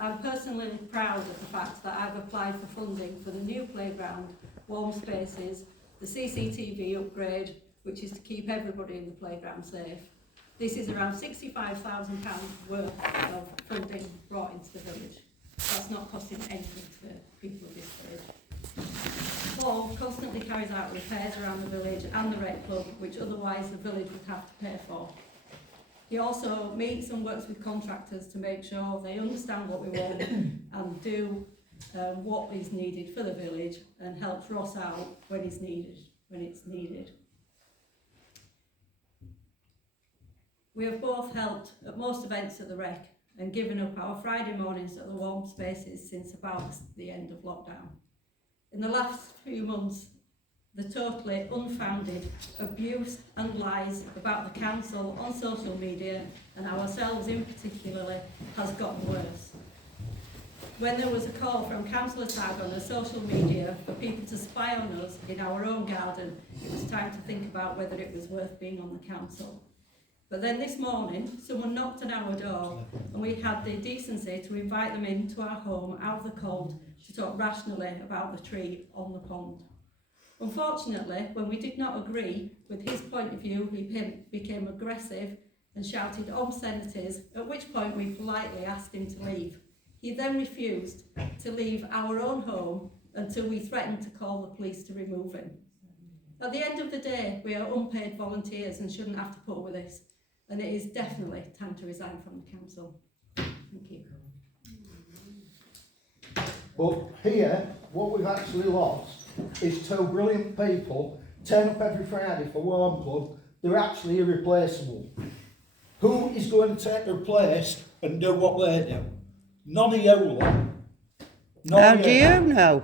I'm personally proud of the fact that I've applied for funding for the new playground, warm spaces, the CCTV upgrade, which is to keep everybody in the playground safe. This is around £65,000 worth of funding brought into the village. That's not costing anything to people at this stage. Paul constantly carries out repairs around the village and the rec club, which otherwise the village would have to pay for. He also meets and works with contractors to make sure they understand what we want and do what is needed for the village, and helps Ross out when it's needed. We have both helped at most events at the rec and given up our Friday mornings at the warm spaces since about the end of lockdown. In the last few months, the totally unfounded abuse and lies about the council on social media, and ourselves in particular, has gotten worse. When there was a call from Councillor Tag on the social media for people to spy on us in our own garden, it was time to think about whether it was worth being on the council. But then this morning, someone knocked on our door, and we had the decency to invite them into our home out of the cold to talk rationally about the tree on the pond. Unfortunately, when we did not agree with his point of view, he became aggressive and shouted obscenities, at which point we politely asked him to leave. He then refused to leave our own home until we threatened to call the police to remove him. At the end of the day, we are unpaid volunteers and shouldn't have to put up with this, and it is definitely time to resign from the council. Thank you. But here, what we've actually lost is two brilliant people turn up every Friday for Warm Club. They're actually irreplaceable. Who is going to take their place and do what they do? None of you lot. How do you know?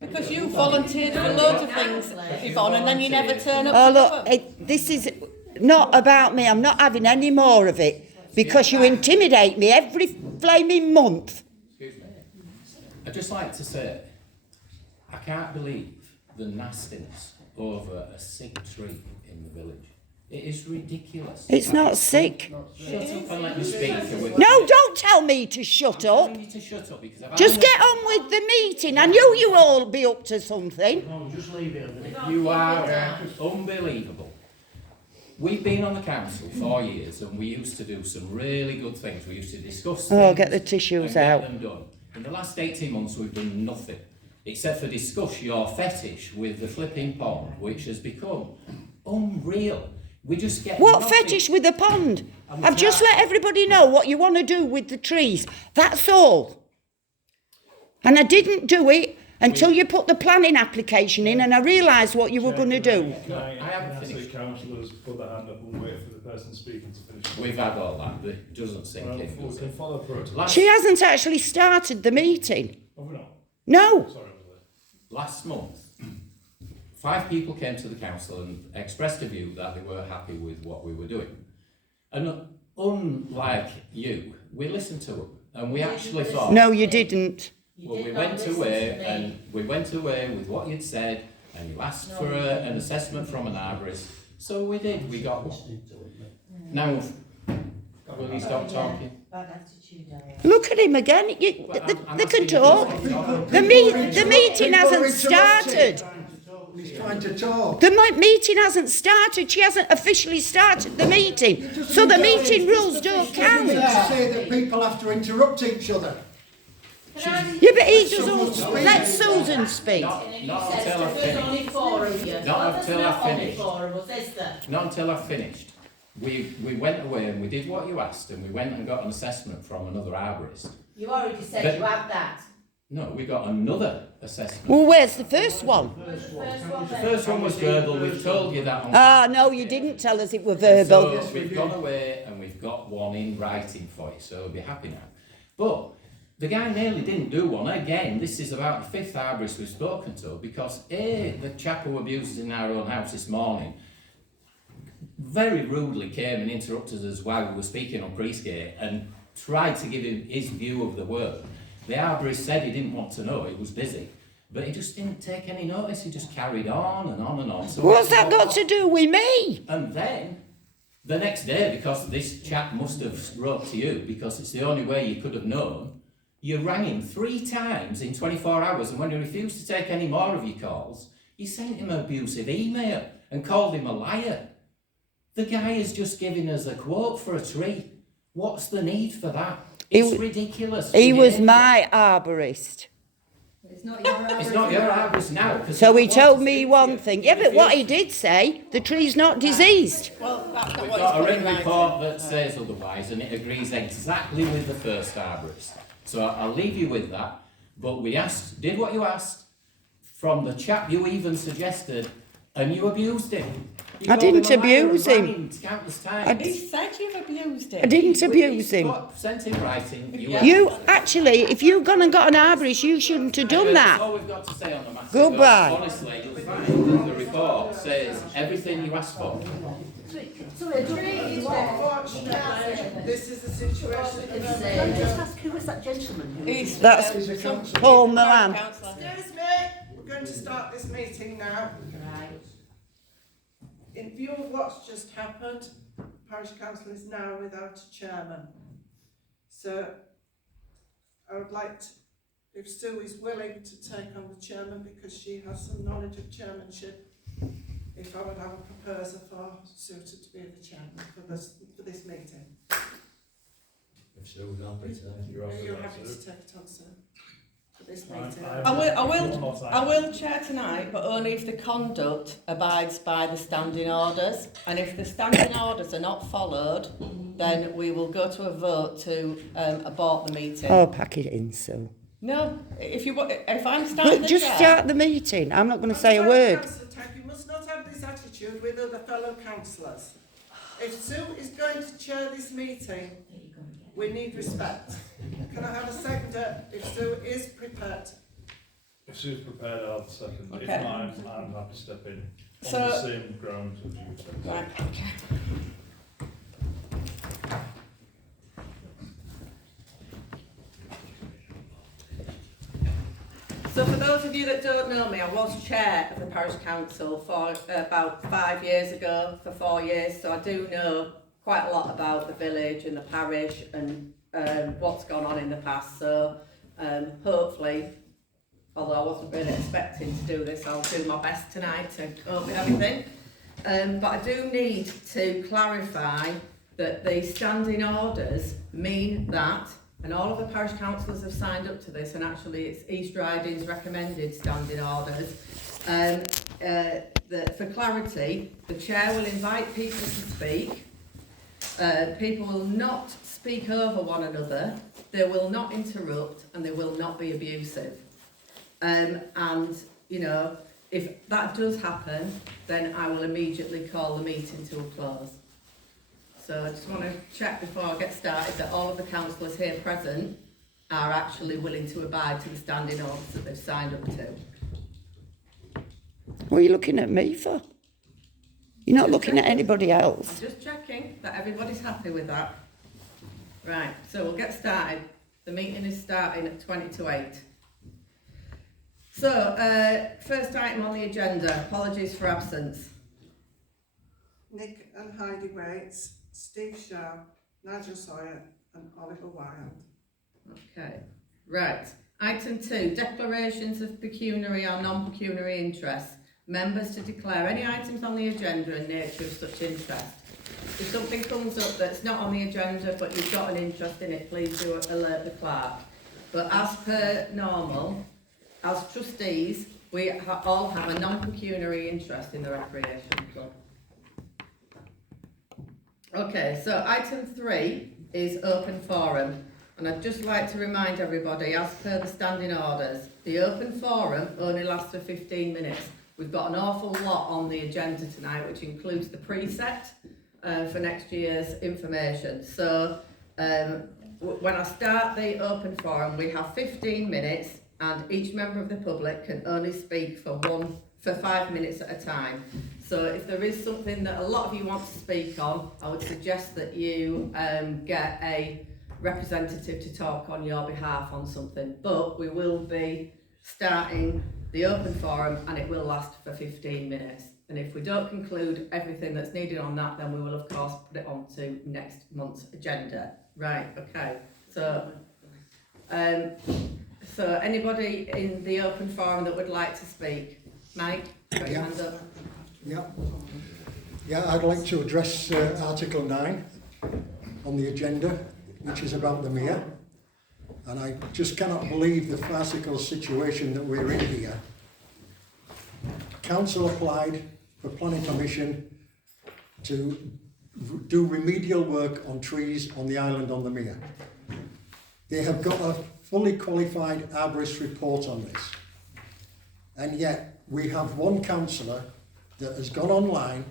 Because you volunteered for loads of things, Yvonne, and then you never turn up Oh to look, do them. this is not about me. I'm not having any more of it because you intimidate me every flaming month. Excuse me. I'd just like to say, I can't believe the nastiness over a sick tree in the village. It is ridiculous. It's not sick. Shut up and let me speak. No, don't tell me to shut I'm up. telling you to shut up because I've Just get on with the meeting. I knew you all be up to something. No, just leave it a minute. You are unbelievable. We've been on the council 4 years and we used to do some really good things. We used to discuss things. Oh, get the tissues and out. get them done. In the last 18 months we've done nothing except for discuss your fetish with the flipping pond, which has become unreal. We just get What nothing. fetish with the pond? And we I've just can't- let everybody know what you want to do with the trees. That's all. And I didn't do it until you put the planning application in and I realised what you were going to do. I haven't ask the finished. councillors put their hand up and wait for the person speaking to finish. We've had all that, but it doesn't sink Well, in, we does can it? follow protocol. Last, She hasn't actually started the meeting. Have we not? No. Sorry, I was late. last month, 5 people came to the council and expressed a view that they were happy with what we were doing. And unlike you, we listened to them and we actually thought, No, you didn't. well, we went away and we went away with what you'd said and you asked for an assessment from an arborist. So we did, we got one. Now, will you stop talking? Look at him again. They can talk. The meeting hasn't started. He's trying to talk. The meeting hasn't started. She hasn't officially started the meeting. So the meeting rules don't count. To say that people have to interrupt each other. Yeah, but he doesn't. Let Susan speak. Not until I finished. only 4 of you. Not until I finished. 4 of us, is there? Not until I finished. We went away and we did what you asked and we went and got an assessment from another arborist. You already said But- you had that. No, we got another assessment. Well, where's the first one? The first one was verbal, we've told you that on... Ah, no, you didn't tell us it were verbal. So we've gone away and we've got one in writing for you, so we'll be happy now. But the guy nearly didn't do one. Again, this is about the 5th arborist we've spoken to because the chap who abused us in our own house this morning very rudely came and interrupted us while we were speaking on Priestgate and tried to give him his view of the work. The arborist said he didn't want to know, he was busy. But he just didn't take any notice, he just carried on and on and on. So What's that got to do with me? and then, the next day, because this chap must have wrote to you, because it's the only way you could have known, You rang him 3 times in 24 hours, and when he refused to take any more of your calls, you sent him an abusive email and called him a liar. The guy is just giving us a quote for a tree. What's the need for that? It's ridiculous. He was my arborist. It's not your It's not your arborist now. 'cause So he wants told to me speak to one you. thing. Yeah, but what he did say, the tree's not diseased. Well, that's not We've what got a it's put in written writing. report that says otherwise, and it agrees exactly with the first arborist. So I'll leave you with that. But we did what you asked from the chap you even suggested, and you abused him. You I called didn't him a liar abuse and rang him. countless He times. said you've abused I him. didn't abuse him. Sent in writing. You, actually, if you've gone and got an arborist, you shouldn't have done That's that. all we've got to say on the matter. Goodbye. Because honestly, you'll find that the report says everything you asked for. Unfortunately, this is the situation. Can I just ask who was that gentleman? He's, That's He's a councillor. Paul Milan. councillor. Excuse me, we're going to start this meeting now. In view of what's just happened, parish council is now without a chairman. So I would like to, if Sue is willing to take on the chairman because she has some knowledge of chairmanship, if I would have a proposal for Sue to be the chairman for this meeting. If Sue's happy to. Are you happy to take it on, Sue, for this meeting? I will chair tonight, but only if the conduct abides by the standing orders. And if the standing orders are not followed, then we will go to a vote to abort the meeting. Oh, pack it in, Sue. No, if I'm starting But the just chair, start the meeting. I'm not going to say a I'm word. sorry, Councillor Tack, you must not have this attitude with other fellow councillors. If Sue is going to chair this meeting, we need respect. Can I have a seconder if Sue is prepared? If Sue's prepared, I'll have a second. If Okay. not, I'm happy to step in on So- the same grounds as you said. right, okay. So for those of you that don't know me, I was chair of the parish council for about 5 years ago, for 4 years, so I do know quite a lot about the village and the parish and what's gone on in the past. So hopefully, although I wasn't really expecting to do this, I'll do my best tonight to cope with everything. But I do need to clarify that the standing orders mean that, and all of the parish councillors have signed up to this, and actually it's East Riding's recommended standing orders, that for clarity, the chair will invite people to speak. People will not speak over one another, they will not interrupt, and they will not be abusive. And, you know, if that does happen, then I will immediately call the meeting to a close. So I just want to check before I get started that all of the councillors here present are actually willing to abide to the standing orders that they've signed up to. What are you looking at me for? You're not looking at anybody else. I'm just checking that everybody's happy with that. Right, so we'll get started. The meeting is starting at 20 to 8. So, first item on the agenda, apologies for absence. Nick and Heidi Waits, Steve Shaw, Nigel Sawyer and Oliver Wilde. Okay, right. Item 2, declarations of pecuniary or non-pecuniary interest. Members to declare any items on the agenda and nature of such interest. If something comes up that's not on the agenda but you've got an interest in it, please do alert the clerk. But as per normal, as trustees, we all have a non-pecuniary interest in the Recreation Club. Okay, so item 3 is open forum. And I'd just like to remind everybody, as per the standing orders, the open forum only lasts for 15 minutes. We've got an awful lot on the agenda tonight, which includes the preset for next year's information. So when I start the open forum, we have 15 minutes and each member of the public can only speak for 5 minutes at a time. So if there is something that a lot of you want to speak on, I would suggest that you get a representative to talk on your behalf on something. But we will be starting the open forum and it will last for 15 minutes. And if we don't conclude everything that's needed on that, then we will of course put it on to next month's agenda. Right, okay. So So anybody in the open forum that would like to speak? Mike, got your Yeah. hand up. Yeah, I'd like to address Article 9 on the agenda, which is about the Mere. And I just cannot believe the farcical situation that we're in here. Council applied for planning permission to do remedial work on trees on the island on the Mere. They have got a fully qualified arborist report on this. And yet we have one councillor that has gone online,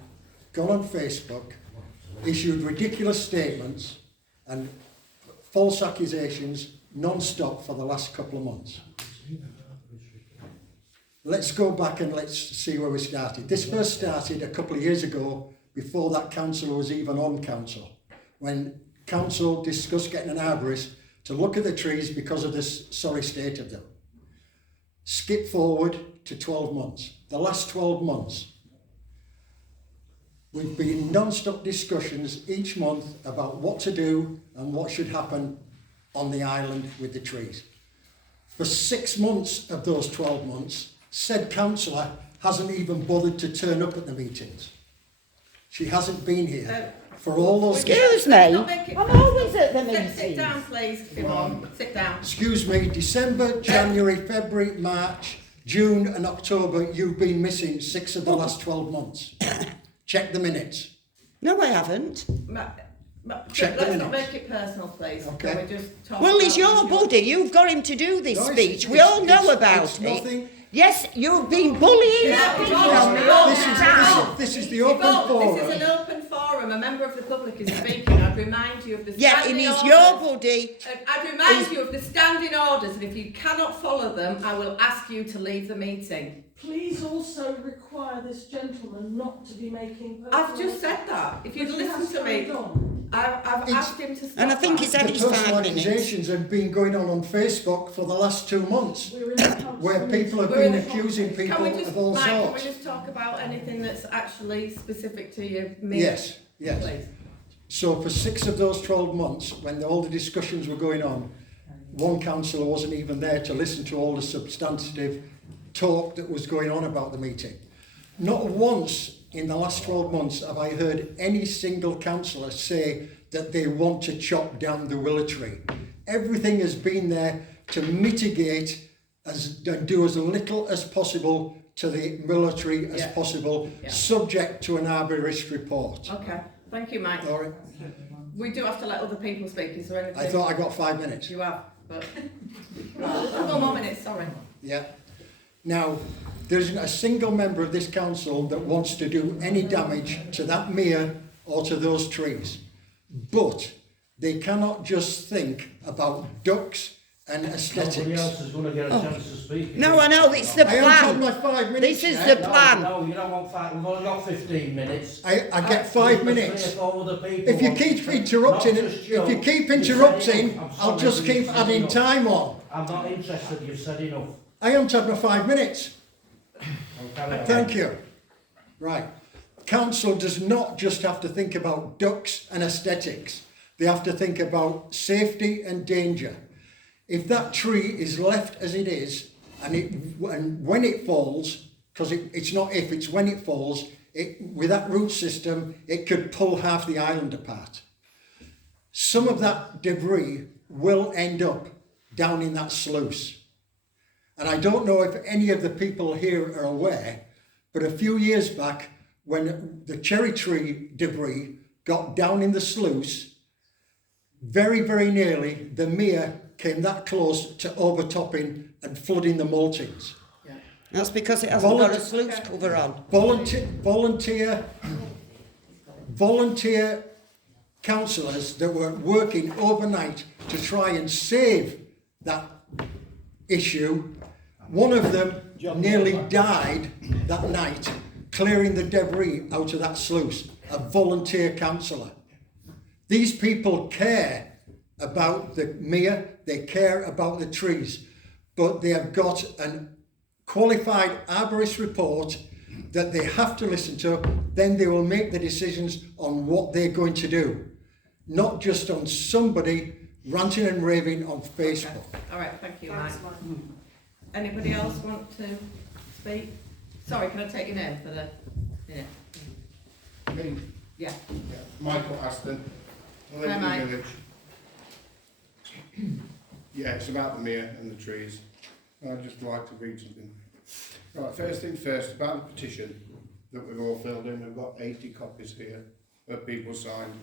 gone on Facebook, issued ridiculous statements and false accusations non-stop for the last couple of months. Let's go back and let's see where we started. This first started a couple of years ago, before that councillor was even on council, when council discussed getting an arborist to look at the trees because of this sorry state of them. Skip forward to 12 months. The last 12 months, we've been in non-stop discussions each month about what to do and what should happen on the island with the trees. For 6 months of those 12 months, said councillor hasn't even bothered to turn up at the meetings. She hasn't been here for all those... Excuse me, I'm always at the meetings. Sit down, please, Yvonne. Sit down. Excuse me, December, January, February, March, June and October, you've been missing 6 of the last 12 months. Check the minutes. No, I haven't. Check the Let's not minutes. make it personal, please. Okay. Can we just talk Well, it's about your buddy. You've got him to do this No, speech. We all know about it's it. nothing. Yes, you've been bullying Yeah, people. This is the open Yvonne, forum. this is an open forum. A member of the public is speaking. I'd remind you of the Yeah, and standing he's orders. your buddy. I'd remind you of the standing orders, and if you cannot follow them, I will ask you to leave the meeting. Please also require this gentleman not to be making personal... I've just said that. If you'd But he listen has to me, carried on. I've It's- asked him to stop. And I think that. he's had The his personal 5 minutes. accusations have been going on Facebook for the last 2 months, We're in the council where people have meeting. been We're in the accusing context. people Can we just, of all Mike, can we sorts. just talk about anything that's actually specific to you? Me? Yes, yes. Please. So for 6 of those 12 months, when all the discussions were going on, one councillor wasn't even there to listen to all the substantive talk that was going on about the meeting. Not once in the last 12 months have I heard any single councillor say that they want to chop down the willow tree. Everything has been there to mitigate and do as little as possible to the willow tree as Yeah. possible, Yeah. subject to an arborist report. Okay. Thank you, Mike. All right. We do have to let other people speak. Is there anything? I thought I got 5 minutes. You have, but... One more minute, sorry. Yeah. Now, there isn't a single member of this council that wants to do any damage to that mere or to those trees. But they cannot just think about ducks and Nobody aesthetics. else is going to get a chance to speak. No, I know, it's the I haven't had plan. my 5 minutes This is yet. the plan. No, you don't want 5. We've only got 15 minutes. I get 5 minutes. 3 or 4 other people If you want to keep speak. interrupting, Not if just you you. keep You've said interrupting, enough. I'm I'll sorry, just but keep you've said adding enough. time on. I'm not interested. You've said enough. I haven't had my 5 minutes. I'll carry on. Thank you. Right. Council does not just have to think about ducks and aesthetics. They have to think about safety and danger. If that tree is left as it is, and when it falls, because it's not if, it's when it falls, with that root system, it could pull half the island apart. Some of that debris will end up down in that sluice. And I don't know if any of the people here are aware, but a few years back, when the cherry tree debris got down in the sluice, very, very nearly, the mere came that close to overtopping and flooding the maltings. That's because it hasn't got a sluice cover on. Volunteer councillors that were working overnight to try and save that issue. One of them nearly died that night clearing the debris out of that sluice, a volunteer councillor. These people care about the mere, they care about the trees, but they have got a qualified arborist report that they have to listen to, then they will make the decisions on what they're going to do. Not just on somebody ranting and raving on Facebook. All right, thank you, Mike. Thanks, Mike. Anybody else want to speak? Sorry, can I take your name for the minute? Me? Yeah. Yeah. Michael Aston. I live Hi, in Mike. the village. Yeah, it's about the mere and the trees. I'd just like to read something. Right, first thing first, about the petition that we've all filled in. We've got 80 copies here that people signed.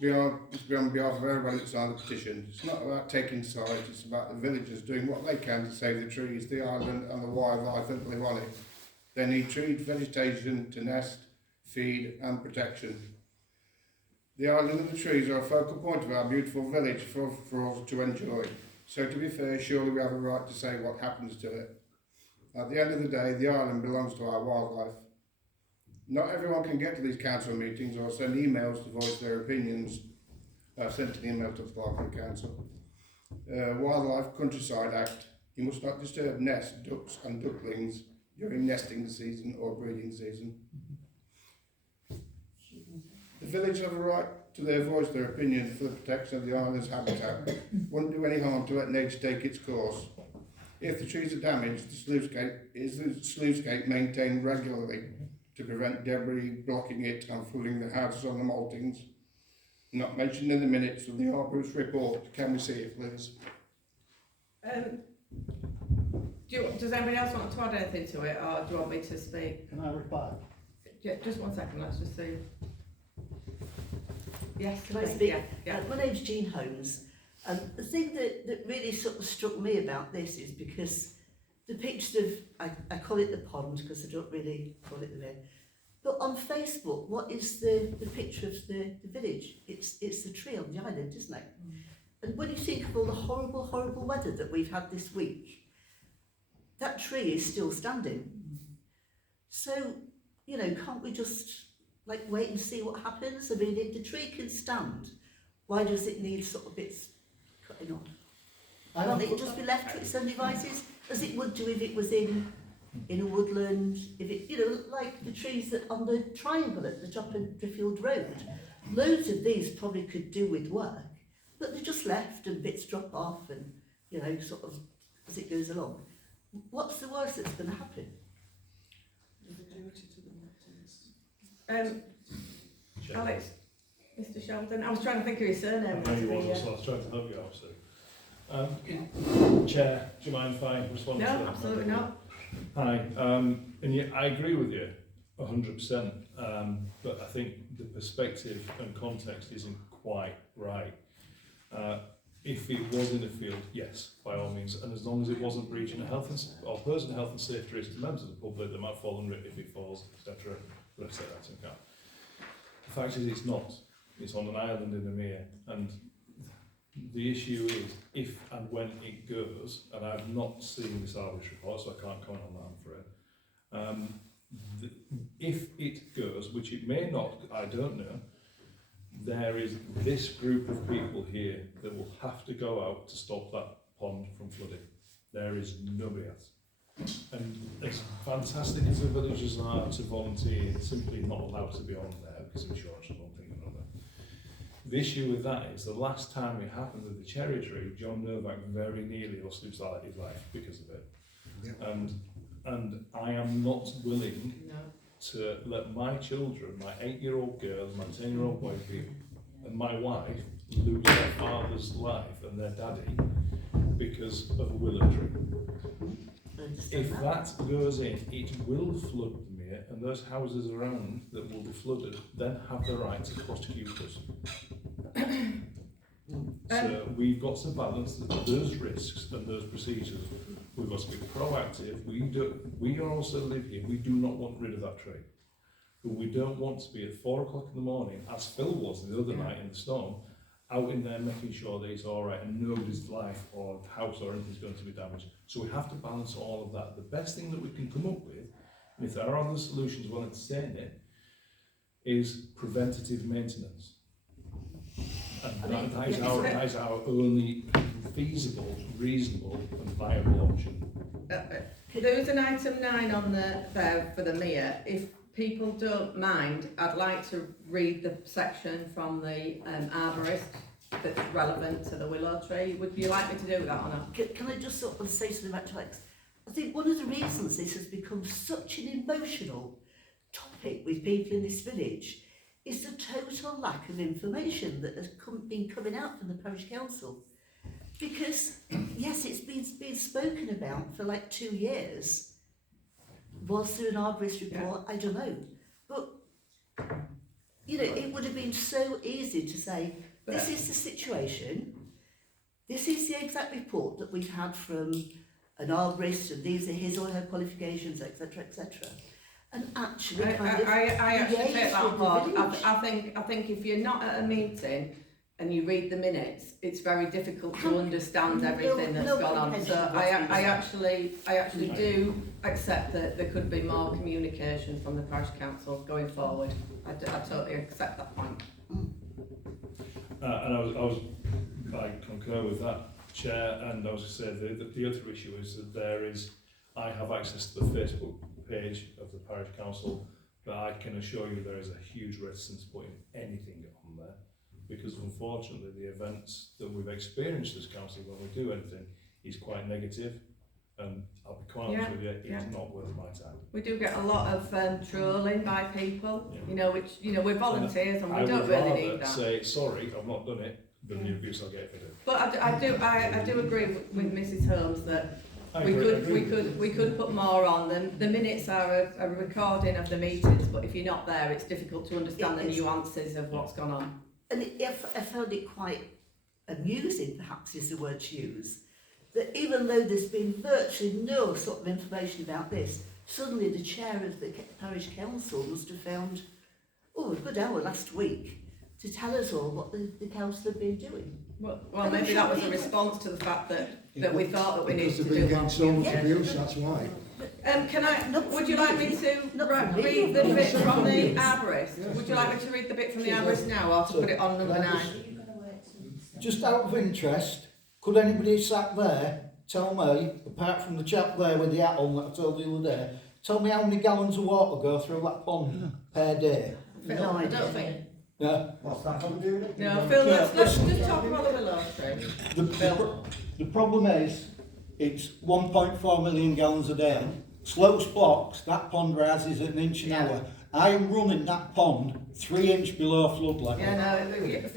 It's on behalf of everybody that signed the petition. It's not about taking sides, it's about the villagers doing what they can to save the trees, the island and the wildlife that live on it. They need treed vegetation to nest, feed and protection. The island and the trees are a focal point of our beautiful village for all to enjoy. So to be fair, surely we have a right to say what happens to it. At the end of the day, the island belongs to our wildlife. Not everyone can get to these council meetings or send emails to voice their opinions. I've sent an email to the Clarkland Council. Wildlife Countryside Act. You must not disturb nest ducks and ducklings during nesting season or breeding season. The village have a right to voice their opinion for the protection of the island's habitat. Wouldn't do any harm to let nature take its course. If the trees are damaged, the sluice gate maintained regularly to prevent debris blocking it and flooding the houses on the maltings. Not mentioned in the minutes of the arborist report. Can we see it, please? Does anybody else want to add anything to it, or do you want me to speak? Can I reply? Yeah, just 1 second, let's just see. Yes, Can I please, speak? yeah, yeah. My name's Jean Holmes. The thing that really sort of struck me about this is because the pictures of, I call it the pond because I don't really call it the river, but on Facebook, what is the picture of the village? It's the tree on the island, isn't it? And when you think of all the horrible, horrible weather that we've had this week, that tree is still standing. So, you know, can't we just like wait and see what happens? I mean, if the tree can stand, why does it need sort of bits cutting off? Can't it just be left to its own devices, as it would do if it was in a woodland, if it, you know, like the trees that on the triangle at the top of Driffield Road. Loads of these probably could do with work, but they're just left and bits drop off and, you know, sort of as it goes along. What's the worst that's going to happen? Alex, Mr. Sheldon, I was trying to think of his surname. I know you was, so I was trying to help you out, so. Chair, do you mind if I respond to that? No, absolutely not. Hi, and yeah, I agree with you 100%, but I think the perspective and context isn't quite right. If it was in a field, yes, by all means, and as long as it wasn't breaching a health and or personal health and safety risk to members of the public that might fall under it if it falls, etc. Let's take that into account. The fact is, it's not. It's on an island in the mere, and the issue is if and when it goes, and I've not seen this Arborist report, so I can't comment on that, I'm afraid. If it goes, which it may not, I don't know, there is this group of people here that will have to go out to stop that pond from flooding. There is nobody else. And as fantastic as the villagers are to volunteer, it's simply not allowed to be on there because of insurance and one thing or another. The issue with that is the last time it happened with the cherry tree, John Novak very nearly lost his life because of it. Yep. And I am not willing No. to let my children, my 8-year-old girl, my 10-year-old boy, and my wife lose their father's life and their daddy because of a willow tree. If that goes in, it will flood the mere, and those houses around that will be flooded then have the right to prosecute us. So we've got to balance those risks and those procedures. We've got to be proactive. We also live here. We do not want rid of that tree. But we don't want to be at 4 o'clock in the morning, as Phil was the other night in the storm, out in there making sure that it's all right and nobody's life or house or anything's going to be damaged. So we have to balance all of that. The best thing that we can come up with, and if there are other solutions willing to stay in it, is preventative maintenance. And that is our only feasible, reasonable and viable option. There is an item 9 on there for the mere. If people don't mind, I'd like to read the section from the arborist that's relevant to the willow tree. Would you like me to do that or not? Can I just sort of say something about Alex? I think one of the reasons this has become such an emotional topic with people in this village is the total lack of information that has been coming out from the parish council. Because, yes, it's been spoken about for like 2 years. Was there an arborist report? I don't know. But, you know, it would have been so easy to say, this is the situation, this is the exact report that we've had from an arborist, and these are his or her qualifications, etc., etc. And actually, I actually take liaise that with the part. village. I think if you're not at a meeting and you read the minutes, it's very difficult to understand everything that's gone on. So I actually do accept that there could be more communication from the parish council going forward. I totally accept that point. And I concur with that, Chair, and I was going to say the other issue is that I have access to the Facebook page of the parish council, but I can assure you there is a huge reticence putting anything on there, because unfortunately the events that we've experienced as council when we do anything is quite negative, and I'll be quite honest with you, it's not worth my time. We do get a lot of trolling by people, you know, which, you know, we're volunteers and we don't really need that. Say, sorry, I've not done it, than the abuse I'll get if I do. But I do agree with Mrs Holmes that we could put more on them. The minutes are a recording of the meetings, but if you're not there, it's difficult to understand the nuances of what's gone on. And I found it quite amusing, perhaps is the word to use, that even though there's been virtually no sort of information about this, suddenly the chair of the parish council must have found, a good hour last week to tell us all what the council had been doing. Well, maybe that was a response to the fact that we thought that we needed to do more. So much abuse, that's why. Would you like me to read the bit from the arborist? Would you like me to read the bit from the arborist now, or to put it on number 9? Just out of interest, could anybody sat there tell me, apart from the chap there with the hat on that I told you the other day, tell me how many gallons of water go through that pond per day? Phil, I don't think. Yeah. What's that got to do with it? No, Phil, let's just talk about the willow tree. The problem is, it's 1.4 million gallons a day. Slopes blocks, that pond rises at 1 inch an hour. I am running that pond 3 inch below flood level. Yeah, no,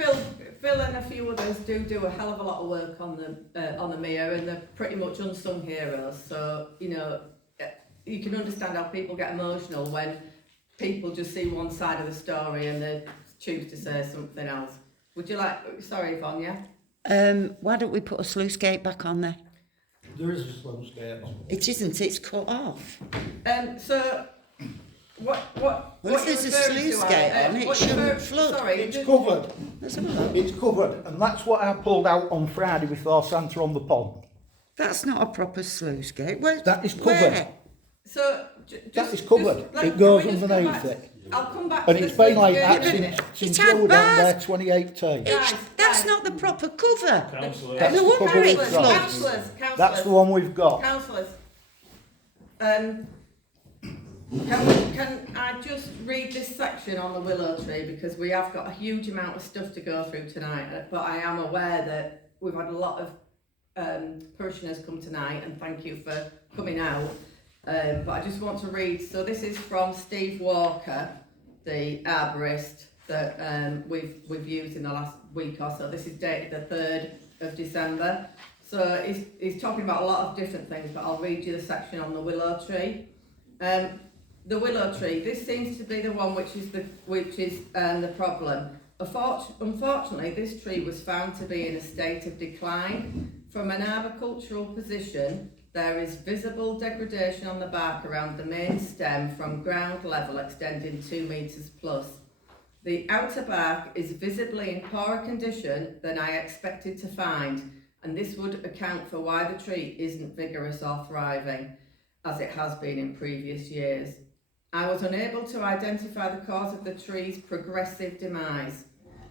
Phil and a few others do a hell of a lot of work on the Mere, and they're pretty much unsung heroes. So, you know, you can understand how people get emotional when people just see one side of the story and they choose to say something else. Would you like, sorry Yvonne, yeah? Why don't we put a sluice gate back on there? There is a sluice gate. It isn't, it's cut off. So, what Well, if there's a sluice gate on, it shouldn't flood. Sorry, It's covered. Let's have a look. It's covered, and that's what I pulled out on Friday before Santa on the pond. That's not a proper sluice gate. Where, That is covered. where? So, That is covered. It goes underneath it. I'll come back And to it's the been like sluice that gate in a minute. since It had Joe were down there bars. 2018. That's not the proper cover. Councillor, That's The the one cover where it we've got. floods. That's the one we've got. Councillors, can I just read this section on the willow tree, because we have got a huge amount of stuff to go through tonight, but I am aware that we've had a lot of parishioners come tonight, and thank you for coming out. But I just want to read, so this is from Steve Walker, the arborist that we've used in the last week or so. This is dated the 3rd of December. So he's talking about a lot of different things, but I'll read you the section on the willow tree. The willow tree, this seems to be the one which is the problem. Unfortunately, this tree was found to be in a state of decline. From an arboricultural position, there is visible degradation on the bark around the main stem from ground level extending 2 metres plus. The outer bark is visibly in poorer condition than I expected to find, and this would account for why the tree isn't vigorous or thriving, as it has been in previous years. I was unable to identify the cause of the tree's progressive demise.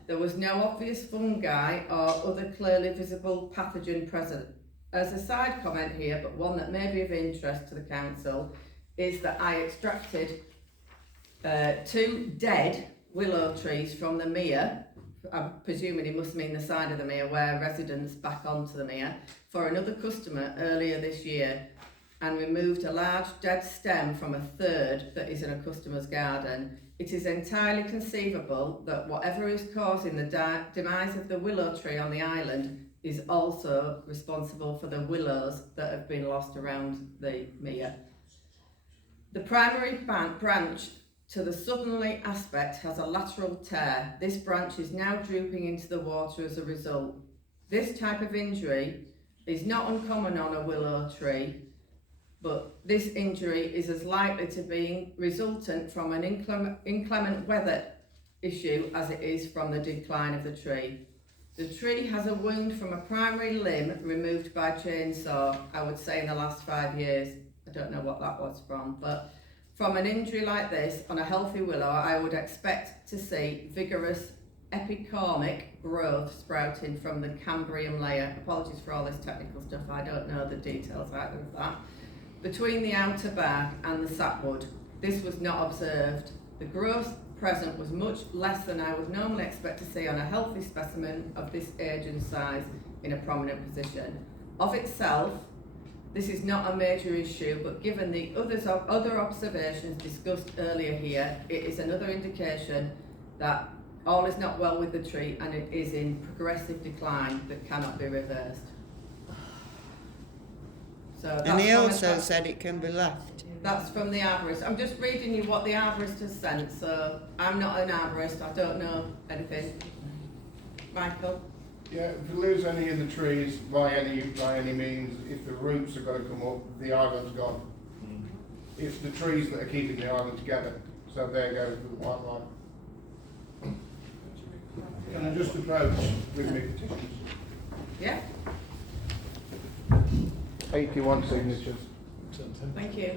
There was no obvious fungi or other clearly visible pathogen present. As a side comment here, but one that may be of interest to the council, is that I extracted 2 dead willow trees from the Mere I'm presuming he must mean the side of the mere, where residents back onto the mere, for another customer earlier this year and removed a large dead stem from a third that is in a customer's garden. It is entirely conceivable that whatever is causing the demise of the willow tree on the island is also responsible for the willows that have been lost around the mere. The primary branch to the southerly aspect has a lateral tear. This branch is now drooping into the water as a result. This type of injury is not uncommon on a willow tree, but this injury is as likely to be resultant from an inclement weather issue as it is from the decline of the tree. The tree has a wound from a primary limb removed by chainsaw, I would say in the last 5 years. I don't know what that was from, but from an injury like this on a healthy willow, I would expect to see vigorous epicormic growth sprouting from the cambrium layer. Apologies for all this technical stuff, I don't know the details either of that. Between the outer bark and the sapwood, this was not observed. The growth present was much less than I would normally expect to see on a healthy specimen of this age and size in a prominent position. Of itself, this is not a major issue, but given the other observations discussed earlier here, it is another indication that all is not well with the tree and it is in progressive decline that cannot be reversed. So And he also said it can be left. That's from the arborist. I'm just reading you what the arborist has sent, so I'm not an arborist, I don't know anything. Michael? Yeah, if you lose any of the trees by any means, if the roots are going to come up, the island's gone. It's the trees that are keeping the island together. So there goes the wildlife. Can I just approach with my petitions? Yeah, 81 signatures. thank you.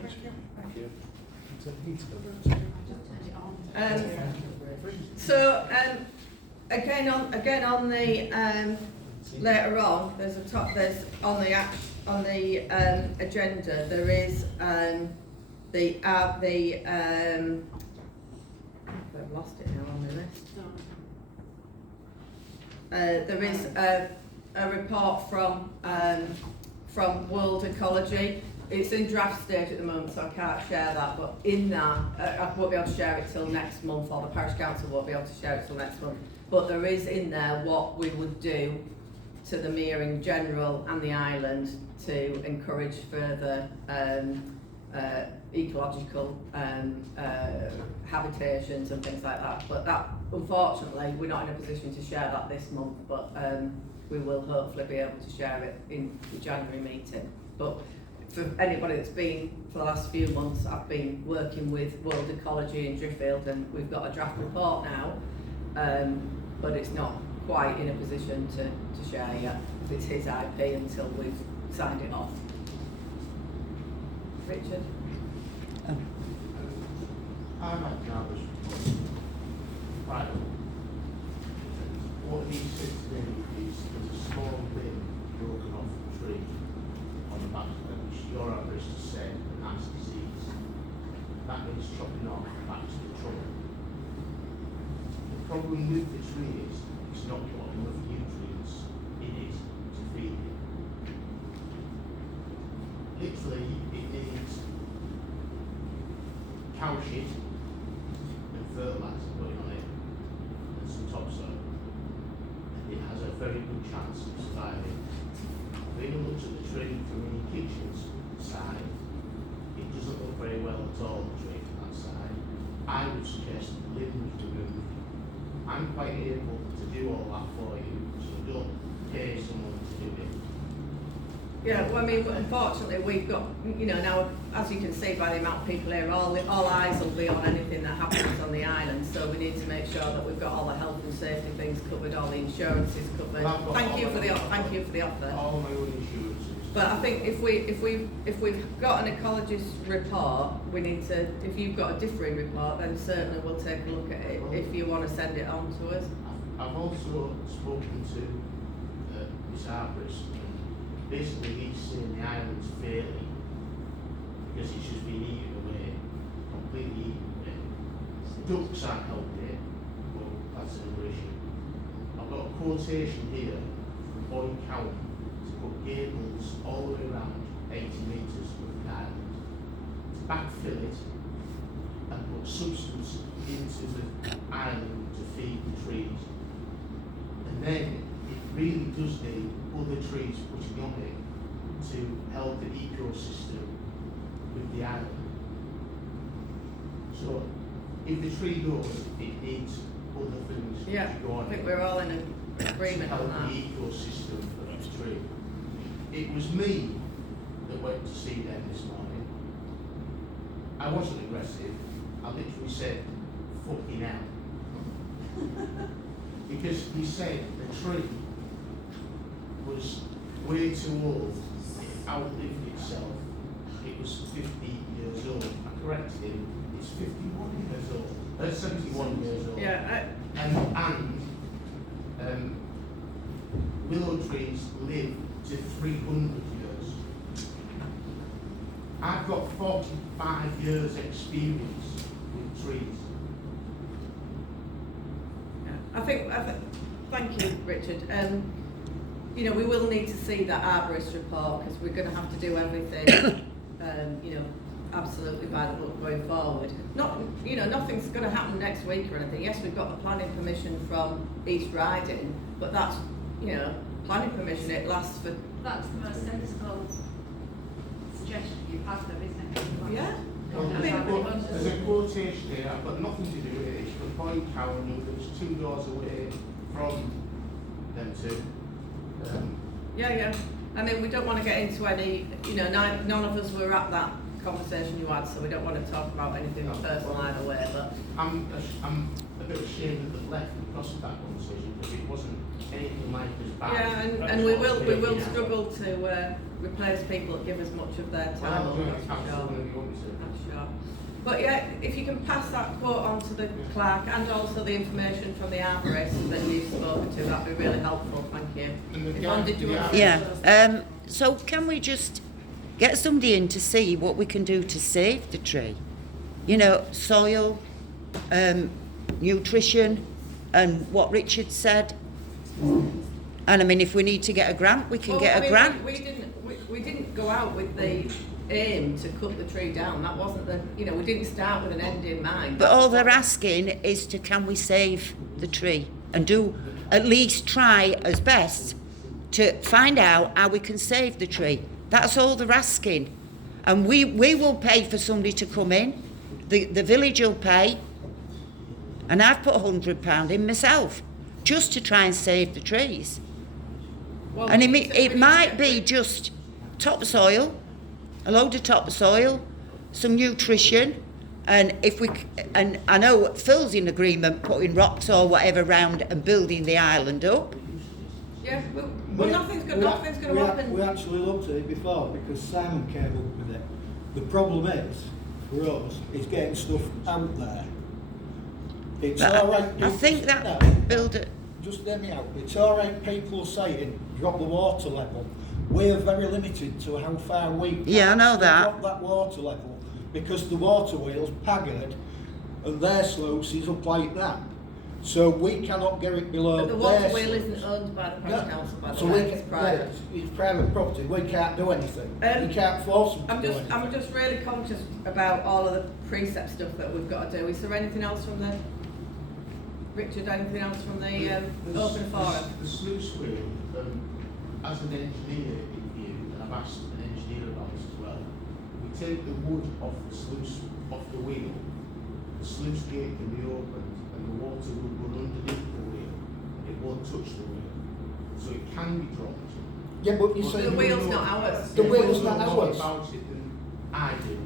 Again on the later on, there's on the agenda there is I've lost it now on the list. There is a report from World Ecology. It's in draft stage at the moment, so I can't share that, but in that, I won't be able to share it till next month, or the parish council won't be able to share it till next month. But there is in there what we would do to the mere in general and the island to encourage further ecological habitations and things like that. But that, unfortunately, we're not in a position to share that this month, but we will hopefully be able to share it in the January meeting. But for anybody that's been for the last few months, I've been working with World Ecology in Driffield, and we've got a draft report now, but it's not quite in a position to share yet. It's his IP until we've signed it off. Richard? I'm at Jarvis. Right. What he said to me is there's a small limb broken off the tree on the back of it, which your arborist has said has disease. That means chopping off back to the trunk. The problem with the tree is it's not got enough nutrients in it to feed it. Literally, it needs cow shit and fertiliser going on it and some topsoil. It has a very good chance of surviving. When you look at the tree from the kitchen's side, it doesn't look very well at all, the tree from that side. I would suggest the limbs removed. I'm quite able to do all that for you, so don't pay someone to do it. Yeah, well, I mean, unfortunately, we've got, you know, now, as you can see by the amount of people here, all eyes will be on anything that happens on the island, so we need to make sure that we've got all the health and safety things covered, all the insurances covered. Thank you for the offer. All my own insurances. But I think if we've got an ecologist report, we need to, if you've got a differing report, then certainly we'll take a look at it if you want to send it on to us. I've also spoken to Miss Arborist. Basically, he's saying the island's failing because it's just been eaten away, completely eaten away. Ducks aren't helping it, but that's another issue. quotation here from Boyne County to put gables all the way around 80 metres of the island, to backfill it and put substance into the island to feed the trees. And then it really does need other trees putting on it to help the ecosystem with the island. So if the tree goes, it needs other things Yeah, to go I on think it we're all in to agreement help on the that. ecosystem of the tree. It was me that went to see them this morning. I wasn't aggressive. I literally said, fucking hell. Because he said the tree was way too old. It outlived itself. It was 50 years old. I corrected him. It's 51 years old. 71 years old. Yeah, And willow trees live to 300 years. I've got 45 years experience with trees. I think, thank you, Richard. You know, we will need to see that arborist report because we're going to have to do everything, you know, absolutely by the book going forward. Not, you know, nothing's going to happen next week or anything. Yes, we've got the planning permission from East Riding, but that's, you know, planning permission, it lasts for... That's the most sensible suggestion you've had though, isn't it? Yeah. There's a quotation here, I've got nothing to do with it, it's from Boyne County, that was 2 doors away from them two. Yeah. I mean, we don't want to get into any, you know, none of us were at that conversation you had, so we don't want to talk about anything personal either way, but... I'm a bit ashamed that they've left because of that conversation, because it wasn't anything like this bad. Yeah, and we will struggle to replace people that give us much of their time. Well, that's for sure. That's sure. But yeah, if you can pass that quote on to the clerk and also the information from the arborist that you've spoken to, that'd be really helpful. Thank you. Yvonne, did you want to- Yeah. So can we just get somebody in to see what we can do to save the tree? You know, soil, nutrition, and what Richard said. And I mean, if we need to get a grant, we can get a grant. We didn't go out with the aim to cut the tree down. That wasn't the, you know, we didn't start with an end in mind. But all they're asking is to, can we save the tree and do, at least try as best to find out how we can save the tree. That's all they're asking. And we will pay for somebody to come in. The village will pay. And I've put £100 in myself just to try and save the trees. Well, And we need it to might get be rid- just topsoil, a load of topsoil, some nutrition, and if we and I know Phil's in agreement putting rocks or whatever round and building the island up. Yeah, well nothing's going to happen. We actually looked at it before because Simon came up with it. The problem is, for us, is getting stuff out there. It's But all right. I think that No, build it. just let me out. It's all right. People saying drop the water level. We are very limited to how far we can Yeah, I know actually that. drop that water level because the water wheel's paggered and their sluice is up like that. So we cannot get it below But the water their wheel sluice. isn't owned by the parish council, by the So way, we it's can, private. yeah, it's private property. We can't do anything. We can't force them to do anything. I'm just really conscious about all of the precept stuff that we've got to do. Is there anything else from the Richard? Anything else from the open forum? The sluice wheel, as an engineer in view, and I've asked an engineer about this as well, we take the wood off the sluice, off the wheel, the sluice gate can be opened and the water will run underneath the wheel. It won't touch the wheel. So it can be dropped. Yeah, but you But say The wheel's not ours. The wheel's You not know more ours. about it than I do,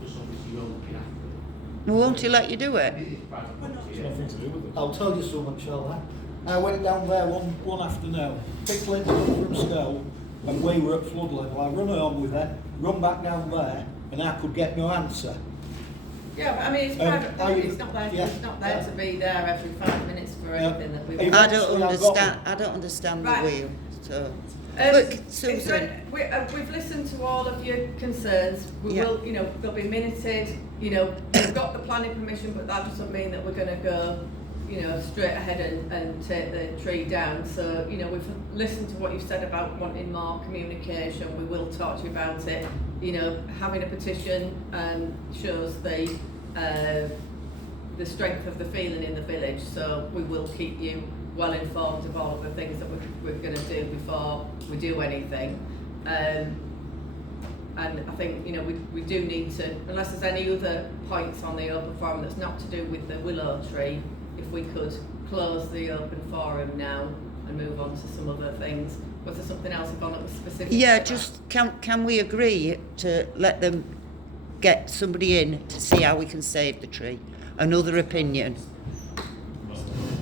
because obviously you're looking after it. Won't he let you do it? It is private property. It's nothing to do with it. I'll tell you something, shall I? I went down there one afternoon, picked Linda up from school, and we were at flood level. I run home with her, run back down there, and I could get no answer. Yeah, but I mean, it's private property. It's not there. yeah, It's not there yeah. to be there every 5 minutes for Yeah. anything that we. Hey, I Eventually I don't understand Right. the wheel. So, Is look, there Susan. any- we've listened to all of your concerns. We Yeah. will, you know, they'll be minuted. You know, we've got the planning permission, but that doesn't mean that we're going to go, you know, straight ahead and take the tree down. So, you know, we've listened to what you've said about wanting more communication. We will talk to you about it. You know, having a petition shows the strength of the feeling in the village. So we will keep you well informed of all of the things that we're going to do before we do anything. And I think, you know, we do need to, unless there's any other points on the open forum that's not to do with the willow tree, if we could close the open forum now and move on to some other things. Was there something else, Yvonne, that was specific? Yeah, just can we agree to let them get somebody in to see how we can save the tree? Another opinion.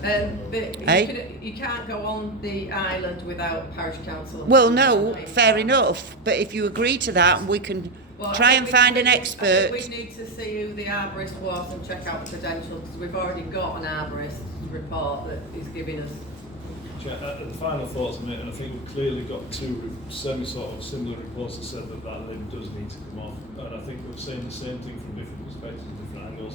You can't go on the island without parish council. Well, no, fair enough. But if you agree to that, we can try and find an expert. I think we need to see who the arborist was and check out the credentials, because we've already got an arborist report that is giving us. The final thoughts on it, and I think we've clearly got two similar reports that said that limb does need to come off. And I think we're saying the same thing from different perspectives, different angles.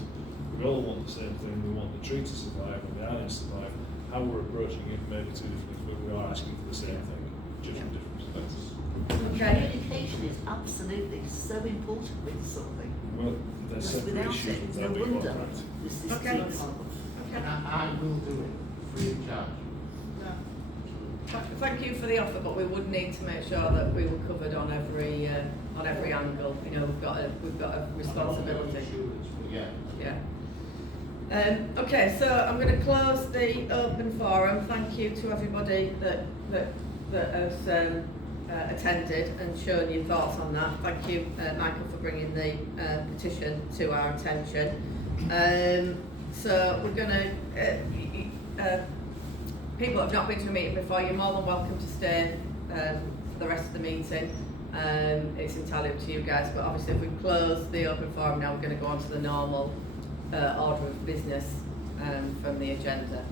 We all want the same thing. We want the tree to survive and the island to survive. How we're approaching it may be two different things, but we are asking for the same thing, just from different perspectives. Okay. Communication is absolutely so important with something. Well, there's Because separate without issues it, that no we want, wonder right? this is Okay. And I will do it free of charge. Thank you for the offer, but we would need to make sure that we were covered on every angle. You know, we've got a responsibility. Yeah. Yeah. Okay, so I'm going to close the open forum. Thank you to everybody that has attended and shown your thoughts on that. Thank you, Michael, for bringing the petition to our attention. So we're going to. People that have not been to a meeting before, you're more than welcome to stay for the rest of the meeting. It's entirely up to you guys, but obviously if we close the open forum now, we're going to go on to the normal order of business from the agenda.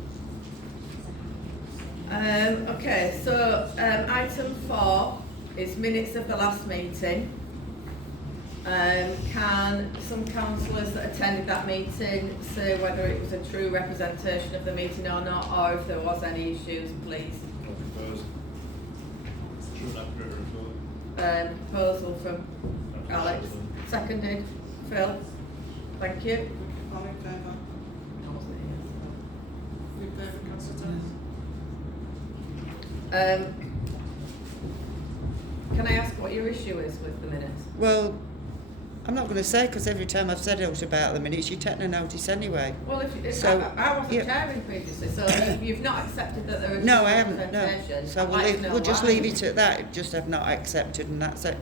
Okay, so item 4 is minutes of the last meeting. Can some councillors that attended that meeting say whether it was a true representation of the meeting or not, or if there was any issues, please? True and accurate report. Proposal from Alex, seconded. Phil, thank you. All in favour? I wasn't here, In favour, councillor Thomas? Can I ask what your issue is with the minutes? Well, I'm not going to say, because every time I've said it about the minutes, you take no notice anyway. Well, if So, I wasn't yeah. chairing previously, so you've not accepted that there is No, I haven't. No. representation. So I'd like to know we'll just why. leave it at that. Just have not accepted, and that's it.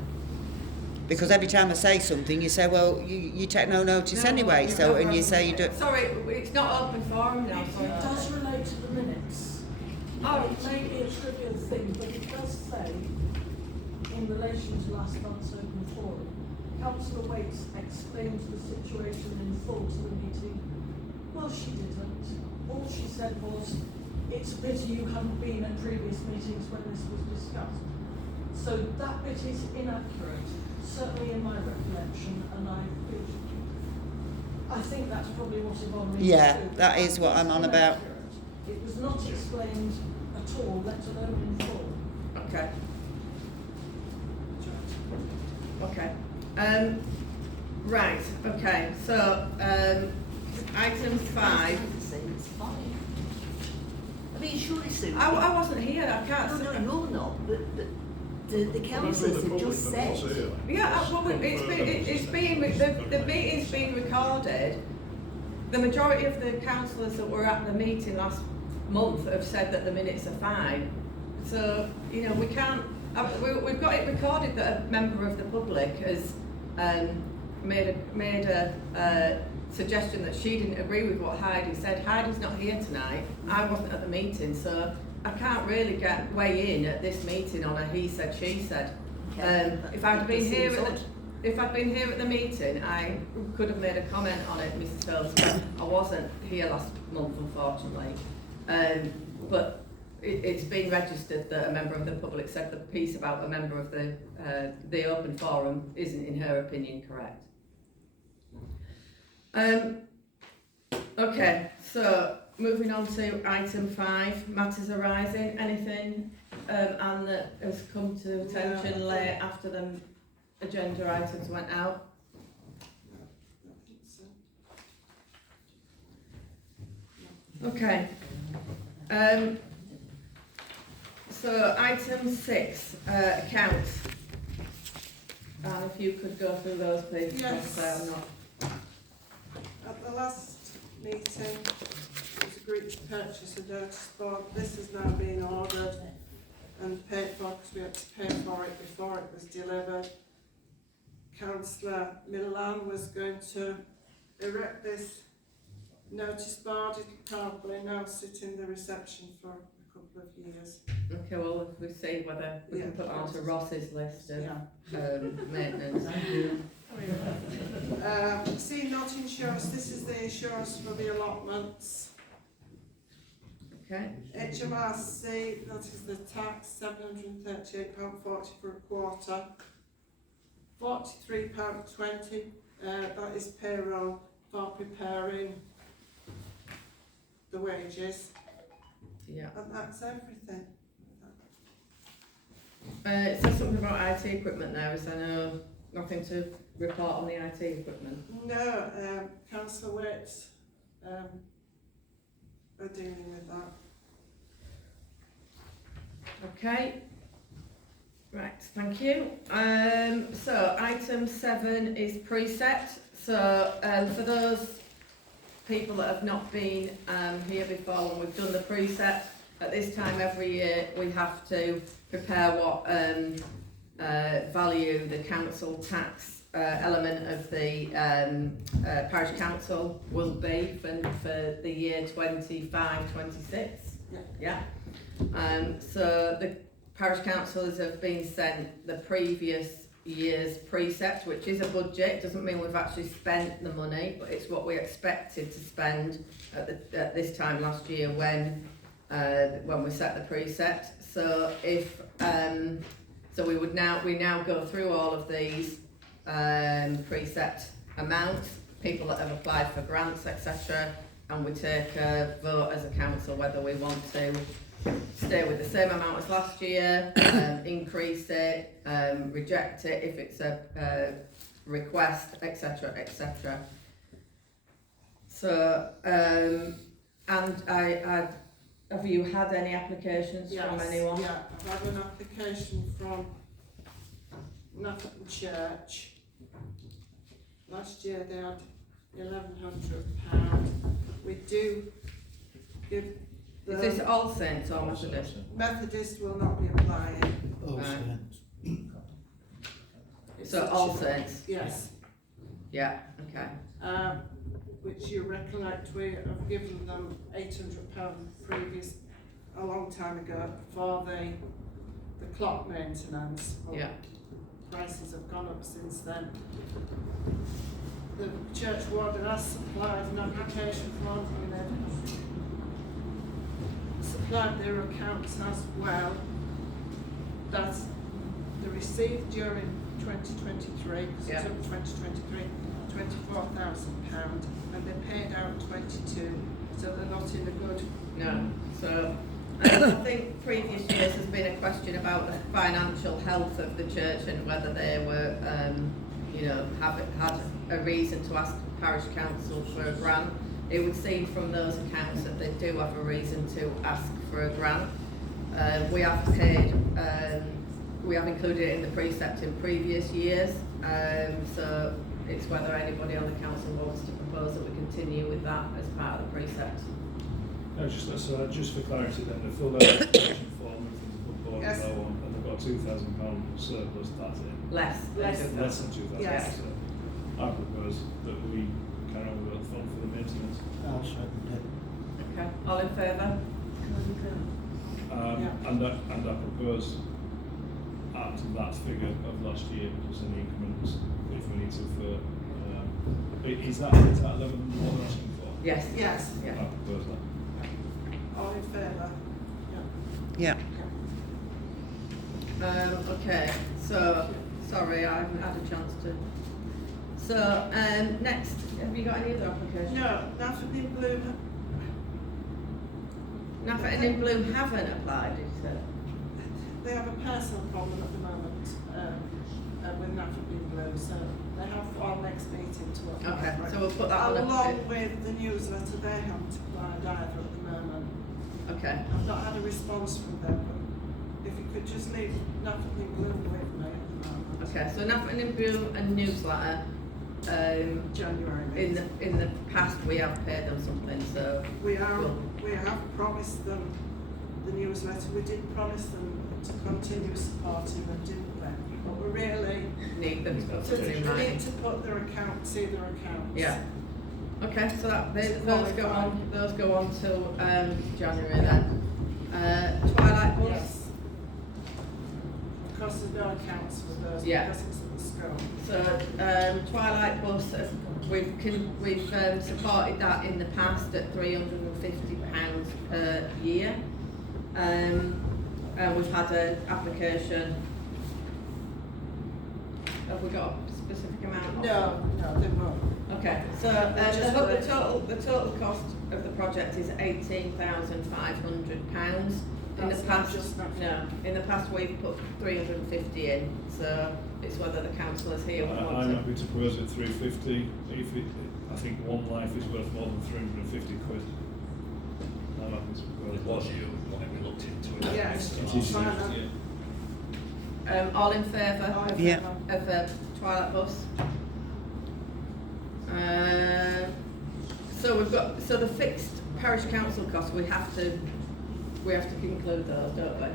Because every time I say something, you say, well, you take no notice No, anyway. you've So, got and you say you do. Sorry, it's not open forum now. It does relate to the minutes. Oh. It may be a trivial thing, but it does say, in relation to last month's open forum, Councillor Waits explained the situation in full to the meeting. Well, she didn't. All she said was, it's a pity you hadn't been at previous meetings when this was discussed. So that bit is inaccurate, certainly in my recollection, and I think that's probably what Yvonne means. Yeah, too. that is what I'm on about. It was not explained at all, let alone in full. Okay. Okay. Right. Okay. So item 5. It's fine. I mean, surely, Sue. I wasn't here. I can't. No, you're not. But the councillors have just said. Yeah. Well, the meeting's been recorded. The majority of the councillors that were at the meeting last month have said that the minutes are fine. So you know we can't. We've got it recorded that a member of the public has made a suggestion that she didn't agree with what Heidi said. Heidi's not here tonight. I wasn't at the meeting, so I can't really weigh in at this meeting on a he said, she said. If I'd been here at the meeting, I could have made a comment on it, Mrs. Phillips. But I wasn't here last month, unfortunately. But it's been registered that a member of the public said the piece about a member of the open forum isn't, in her opinion, correct. Okay, so moving on to item 5, matters arising. Anything, Anne, that has come to attention late after the agenda items went out? Okay. So item 6, accounts. And if you could go through those, please. Yes. because I'm not. At the last meeting, it was agreed to purchase a notice board. This has now been ordered and paid for because we had to pay for it before it was delivered. Councillor Milan was going to erect this notice board. It will probably now sit in the reception for a couple of years. Okay, well, if we see whether we can put it onto Ross's list of maintenance. C not insurance, this is the insurance for the allotments. Okay. HMRC, that is the tax, £738.40 for a quarter. £43.20, that is payroll for preparing the wages. Yeah. And that's everything. It says something about IT equipment there, is there no, nothing to report on the IT equipment? No, Councillor Waits are dealing with that. Okay. Right, thank you. So item 7 is preset. So for those people that have not been here before, when we've done the preset, at this time every year we have to prepare what value the council tax element of the parish council will be for the year 25-26. Yeah. So the parish councillors have been sent the previous year's precept, which is a budget. Doesn't mean we've actually spent the money, but it's what we expected to spend at this time last year when we set the precept. So if so we now go through all of these precept amounts, people that have applied for grants, etc., and we take a vote as a council whether we want to stay with the same amount as last year, increase it, reject it if it's a request, etc., etc. So, and I have you had any applications from anyone? Yeah, I've had an application from Nafton Church. Last year they had £1,100. We do give Is this All Saints or Methodist? Methodist will not be applying. Right. So All Saints? Yes. Yeah, okay. Which you recollect we have given them £800 a long time ago for the clock maintenance. Well, yeah. Prices have gone up since then. The church warden has supplied an application form and they've supplied their accounts as well. That they received during 2023, because it took 2023, £24,000, and they paid out 22, so they're not in a good. No. So I think previous years there's been a question about the financial health of the church and whether they were, had a reason to ask parish council for a grant. It would seem from those accounts that they do have a reason to ask for a grant. We have paid, we have included it in the precept in previous years, so it's whether anybody on the council wants to propose that we continue with that as part of the precept. No, just for clarity then, they filled out an application form, everything's put forward Yes. below one, and they've got £2,000 surplus, that's it. Less Less than 2,000. Yes. So I propose that we carry on with the fund for the maintenance. I'll second it. Okay, all in favour? And I propose add to that figure of last year, plus any increments if we need to for, is that 11 what we're asking for? Yes. Yes. Yeah. I propose that. All in favour? Yeah. Okay, so, sorry, I haven't had a chance to. So, next, have you got any other applications? No, Nafton Bloom Nothing in Blue haven't applied, did you say? They have a personal problem at the moment with Nafford in Blue, so they have our next meeting to apply. Okay, for it. so we'll put that on. Along with the newsletter, they haven't applied either at the moment. Okay, I've not had a response from them, but if you could just leave Nafford in Blue with me at the moment. okay, so Nothing in Blue and newsletter, January. in the past we have paid them something, so. We have promised them the newsletter. We did promise them to continue supporting them, didn't we? But we really Need them to put to, something in we need writing. to put their account, see their accounts. Yeah. Okay, so that, those go on till, January Yeah. then. Twilight Bus? Yes. Of course, there's no accounts for those Yeah. because it's at the school. So, Twilight Bus, we've supported that in the past at £350 per year. And we've had an application. Have we got a specific amount? No, they won't. Okay, so the total cost of the project is £18,500. In the That's not past, just Nafford. no, in the past we've put 350 in, so it's whether the councillors here would want I'm to. happy to propose at 350. If it, I think one life is worth more than 350 quid. I'm happy to propose. It was you when we looked into it. Yes. It is, Fine, yeah. All in favour All in Yeah. favour? of Twilight Bus? So we've got, so the fixed parish council costs, we have to include those, don't we?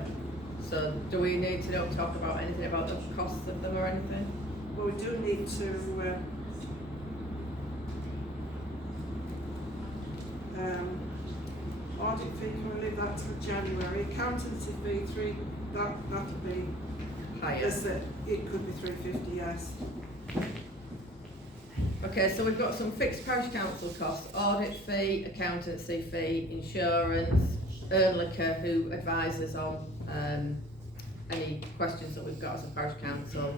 So do we need to not talk about anything about the costs of them or anything? Well, we do need to, audit fee, can we leave that till January? Accountancy fee, that'll be, Higher. yes, it could be 350, yes. Okay, so we've got some fixed parish council costs, audit fee, accountancy fee, insurance, Ernlicher who advises on any questions that we've got as a parish council.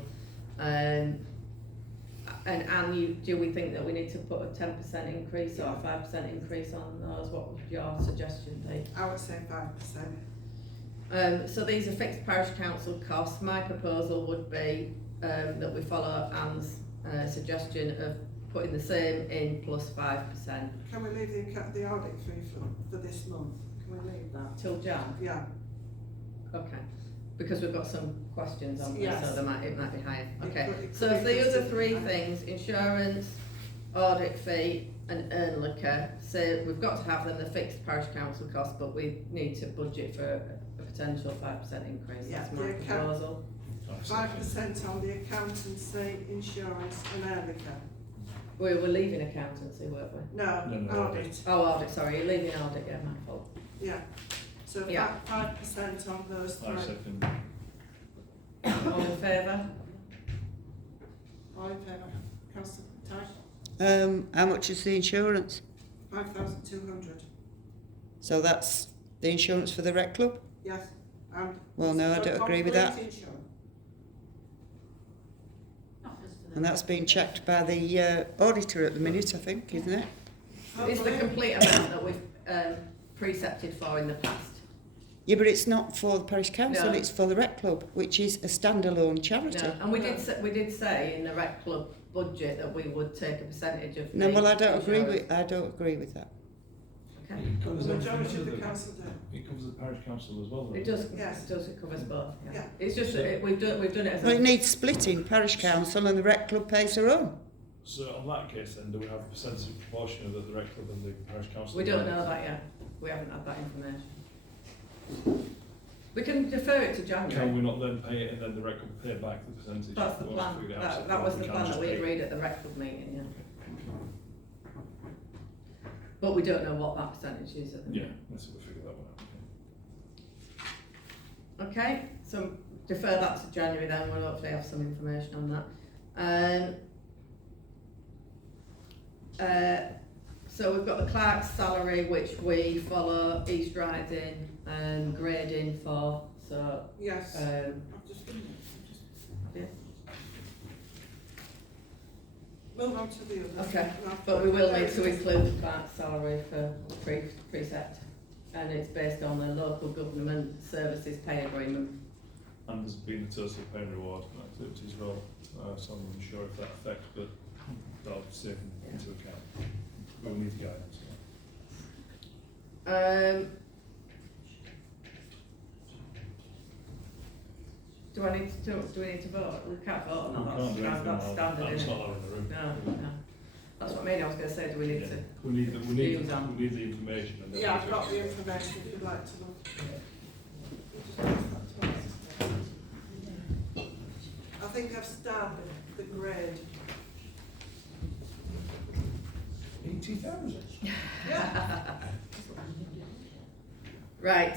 And Anne, do we think that we need to put a 10% increase or a 5% increase on those? What would your suggestion be? I would say 5%. So these are fixed parish council costs. My proposal would be that we follow Anne's suggestion of putting the same in plus 5%. Can we leave the audit fee for this month? Can we leave that? Till Jan? Yeah. Okay. Because we've got some questions on this, Yes. so it might be higher. Okay. It So could if be the other considered three higher. things, insurance, audit fee and Ernlicher, say we've got to have them the fixed parish council cost, but we need to budget for a potential 5% increase. Yeah, That's my the account- proposal. 5% on the accountancy, insurance and Ernlicher. We were leaving accountancy, weren't we? No, No, audit. Oh, audit, sorry, you're leaving audit, yeah, my fault. Yeah. So Yeah. 5% on those I three. second. All in favour? All in favour? Councillor Tyne? How much is the insurance? 5,200. So that's the insurance for the rec club? Yes. And Well, no, I for don't agree with that. complete insurance. And that's been checked by the auditor at the minute, I think, isn't it? It's the complete amount that we've precepted for in the past. Yeah, but it's not for the parish council, No. it's for the rec club, which is a standalone charity. No, and we did say in the rec club budget that we would take a percentage of No, the well, I don't agree insurance. with that. Okay. It The covers majority everything, of the doesn't it? council do. It covers the parish council as well, doesn't It does, Yes. it covers both, yeah. Yeah. It's just that we've done it as Well, it a, needs splitting, parish council and the rec club pays their own. So on that case then, do we have a percentage proportion of the rec club and the parish council? we don't know that yet. We haven't had that information. We can defer it to Can January. we not then pay it and then the rec club pay back the percentage? That's the once plan. we get access? That was We the can't plan just that we pay- agreed at the rec club meeting, yeah. But we don't know what that percentage is at the Yeah, minute. let's see if we figure that one out. Okay, so defer that to January then, we'll hopefully have some information on that. So we've got the clerk's salary, which we follow East Riding and grading for, so, Yes. um, I've just done it. yeah. Move on to the other. Okay, No, but we will need to include the clerk's salary for precept. and it's based on the local government services pay agreement. And there's been a total pay and reward activity as well, so I'm unsure if that affects, but that'll be taken into account. We'll need guidance. Do we need to vote? We can't vote on that. We can't do anything That's now. standard, I'm just isn't not it? allowed in the room. No. That's what I mean. I was going to say, do we need Yeah. to? We need the information. And then Yeah, we'll I've do got it. the information if you'd like to look. I think I've started the grade. 80,000. Yeah. Right.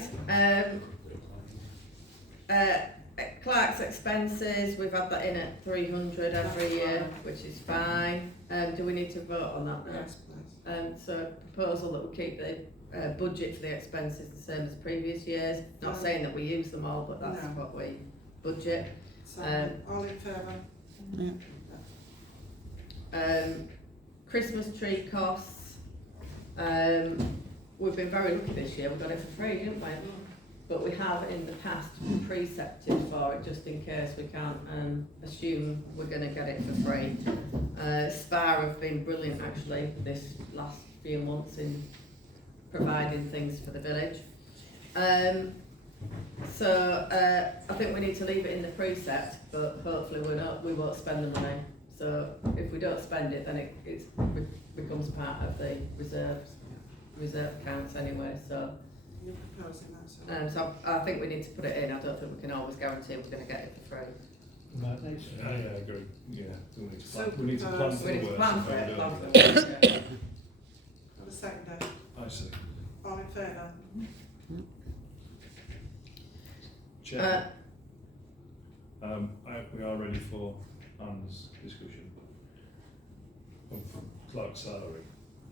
Clerk's expenses, we've had that in at 300 every year, which is fine. Do we need to vote on that now? Yes, please. So proposal that we keep the budget for the expenses the same as previous years. Not saying that we use them all, but that's No. what we budget. So, all in favour? Christmas tree costs. We've been very lucky this year. We got it for free, didn't we? But we have in the past precepted for it just in case we can't assume we're going to get it for free. SPAR have been brilliant actually this last few months in providing things for the village. So I think we need to leave it in the precept, but hopefully we won't spend the money. So if we don't spend it, then it becomes part of the reserve accounts anyway. So. You're proposing that, so. So I think we need to put it in. I don't think we can always guarantee we're going to get it for free. Yeah, I agree. Yeah, we need to So plan. We need to plan for We the need to worst. plan and for then it. we Plan don't for do it. it. Yeah. Have a seconder. I see. All in favour? Chair, we are ready for Anne's discussion of clerk salary.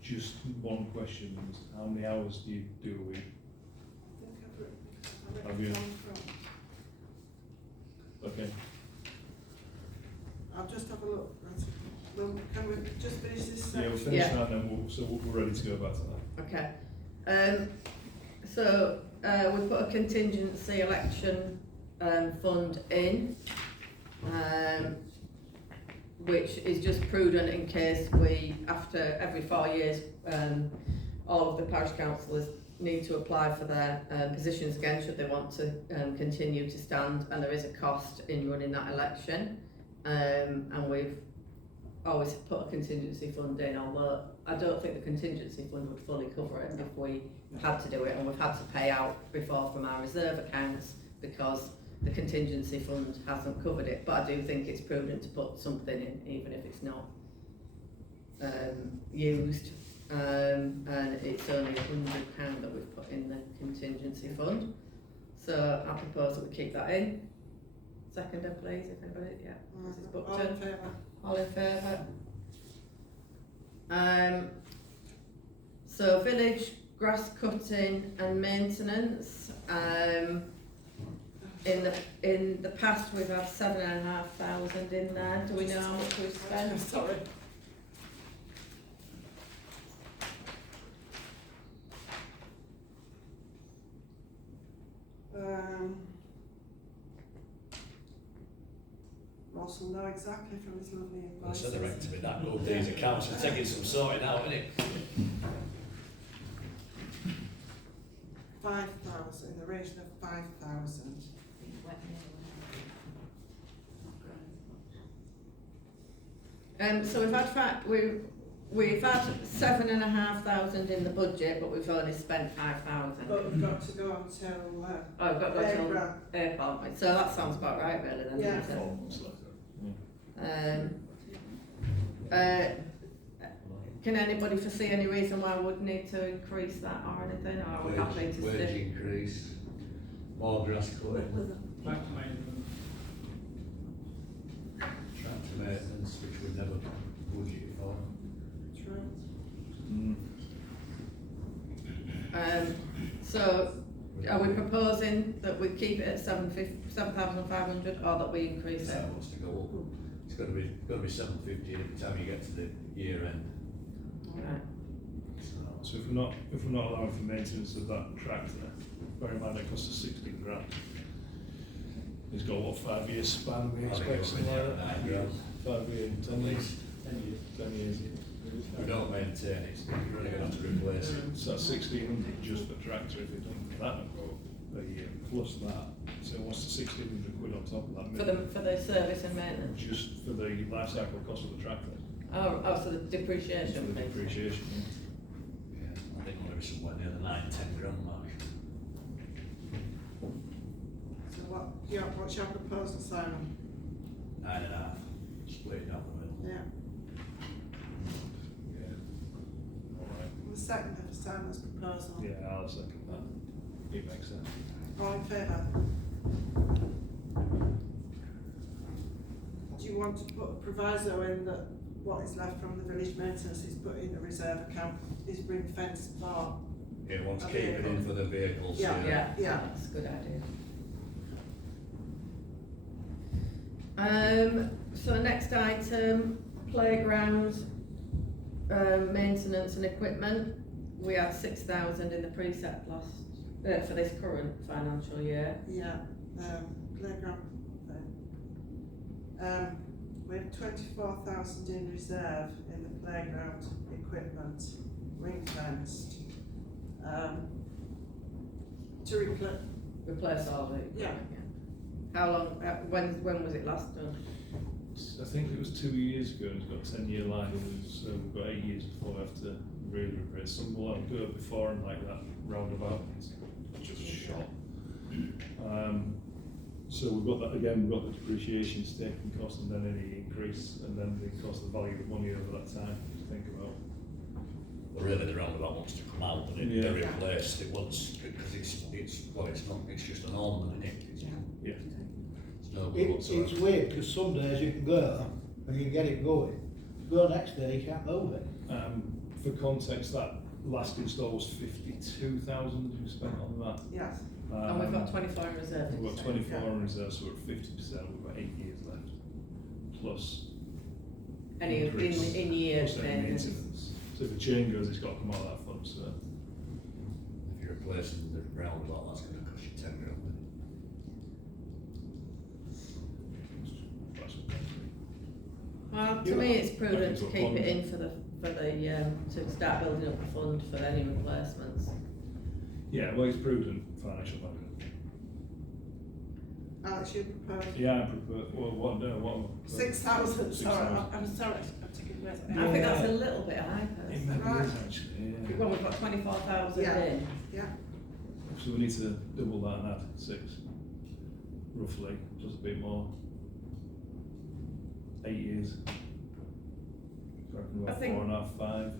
Just one question: how many hours do you do a week? I've Have you? written down from. Okay. I'll just have a look. Well, can we just finish this Yeah, we'll section? finish that, and then we're ready to go back to that. Okay. So we put a contingency election fund in, which is just prudent in case we, after every 4 years, all of the parish councillors need to apply for their positions again should they want to continue to stand, and there is a cost in running that election. And we've always put a contingency fund in, although I don't think the contingency fund would fully cover it if we had to do it, and we've had to pay out before from our reserve accounts because the contingency fund hasn't covered it. But I do think it's prudent to put something in, even if it's not used. And it's only £100 that we've put in the contingency fund. So I propose that we keep that in. Seconder, please, if anybody, yeah. Mrs. All Buckton. in favour? All in favour? So village grass cutting and maintenance. In the past we've had 7,500 in there. Do we know how much we've spent? Sorry. Ross will know exactly from his lovely I advice. said the rent to be that good. These accounts are taking some sorting out, isn't it? 5,000, in the region of 5,000. So we've had 7,500 in the budget, but we've only spent 5,000. But we've got to go until Oh, we've got to go April. till April, haven't we? So that sounds about right, really, then, Yeah. doesn't it? 4 months later. Can anybody foresee any reason why we would need to increase that or anything, or are we happy to Wage stick? increase, more grass cutting, tractor maintenance, which we've never budgeted for. So are we proposing that we keep it at 7,500 or that we increase So it? it wants to go up. It's got to be 750 every time you get to the year end. Right. So So if we're not allowing for maintenance of that tractor, bear in mind it costs us 16 grand. It's got what, 5 years span, we expect something like that? 5 years, 10 years? 10 years. If we don't maintain it, you're only going to have to replace it. So that's 1,600 just for tractor if it doesn't, that would go up a year, plus that. So what's the 1,600 quid on top of that? For the service and maintenance? Just for the life cycle cost of the tractor. Oh, so the depreciation For the thing? depreciation, Yeah, I think we'll be somewhere near the 9-10 grand mark. So what's your proposal, Simon? 9.5, split it down the middle. Yeah. yeah. Alright. The second of Simon's proposal. Yeah, I'll second that. It makes sense. All in favour? Do you want to put a proviso in that what is left from the village maintenance is put in a reserve account, is ring fenced for? Yeah, we want to keep it in for the vehicles. Yeah. That's a good idea. So next item, playgrounds, maintenance and equipment. We had 6,000 in the precept last, for this current financial year. Yeah, playground. We have 24,000 in reserve in the playground equipment, ring fenced. To Replace all the. Yeah. How long, when was it last done? I think it was 2 years ago and it's got a 10-year life, so we've got 8 years before we have to really replace. Some will have do it before and like that roundabout, it's just shot. So we've got that again, we've got the depreciation taking cost and then any increase and then the cost of the value of the money over that time to think about. Well, really, the roundabout wants to come out and Yeah. they're replaced. It wants, because it's not, it's just an ornament, isn't it? Yeah. It's no good It's whatsoever. weird because some days you can go and you can get it going. Go next day you can't move it. For context, that last install was 52,000 we spent on that. Yes. And we've got 24 in reserve. We've got 24 in reserve, so we're at 50%, we've got 8 years left. Plus Any increase, in year plus any maintenance. maintenance. So if the chain goes, it's got to come out of that fund, so. If you're replacing the roundabout, that's going to cost you 10 grand. That's what I'm saying. Well, to me, it's prudent to Back keep into a it in for the, to start building up the fund for any replacements. Yeah, well, it's prudent financial management. Alex, you propose Yeah, I prefer, well, what? 6,000, sorry, 6,000. I'm sorry, I'm taking the rest. I think that's a little bit high, It personally. maybe Right. is actually, yeah. Well, we've got 24,000 Yeah. in. Yeah, So we need to double that and add 6, roughly, just a bit more. 8 years. I reckon I about think- 4.5, 5.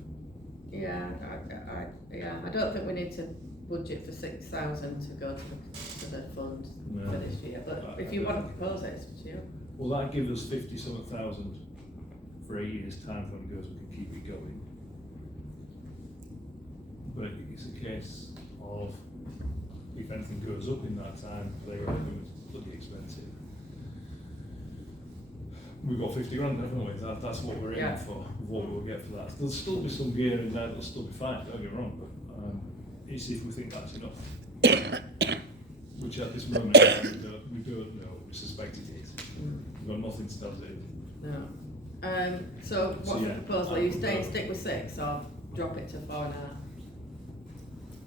Yeah, I don't think we need to budget for 6,000 to go to the fund No. for this year, but I if you want don't- to propose it, it's up to you. Well, that gives us 50-something thousand for 8 years' time when it goes, we can keep it going. But it's a case of, if anything goes up in that time, playground is bloody expensive. We've got 50 grand, haven't we? That's what we're aiming Yeah. for, what we'll get for that. There'll still be some gear in there that'll still be fine, don't get me wrong, but it's if we think that's enough. Which at this moment, we don't know, we suspect it is. We've got nothing to tell us it isn't. No. So what's yeah, the proposal? Are you stick with 6 or drop it to 4.5?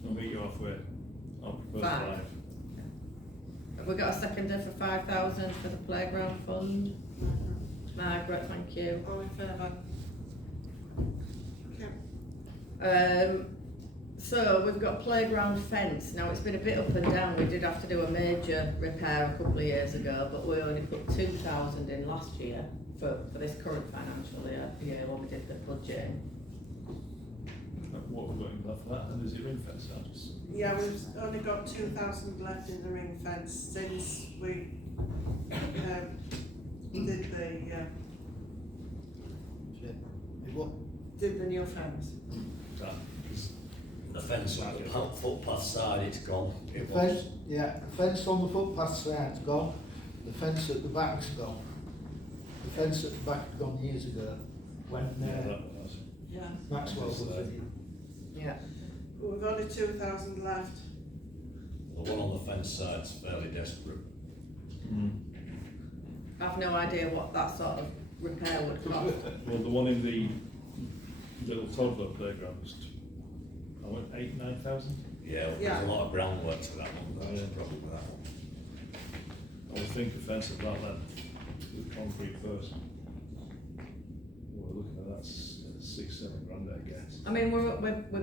I'll meet you halfway. I'll propose 5. 5. Have we got a seconder for 5,000 for the playground fund? Margaret, thank you. all in favour? Okay. So we've got playground fence. Now it's been a bit up and down. We did have to do a major repair a couple of years ago, but we only put 2,000 in last year for this current financial year when we did the budget. What have we got in that for that? And is it ring fence? I'll just. Yeah, we've only got 2,000 left in the ring fence since we did the new fence. That is. The fence on the footpath side, it's gone. It The fence, was. yeah, the fence on the footpath side's gone, the fence at the back's gone. The fence at the back had gone years ago, when Yeah, that was. Yeah. Maxwell was in. Yeah. But we've only 2,000 left. The one on the fence side's fairly desperate. I've no idea what that sort of repair would cost. Well, the one in the little toddler playground was, I went 8,000-9,000. Yeah, Yeah. there's a lot of groundwork to that one, that's the problem with that one. I would think a fence of that length with concrete first. We're looking at that 6-7 grand, I guess. I mean, we're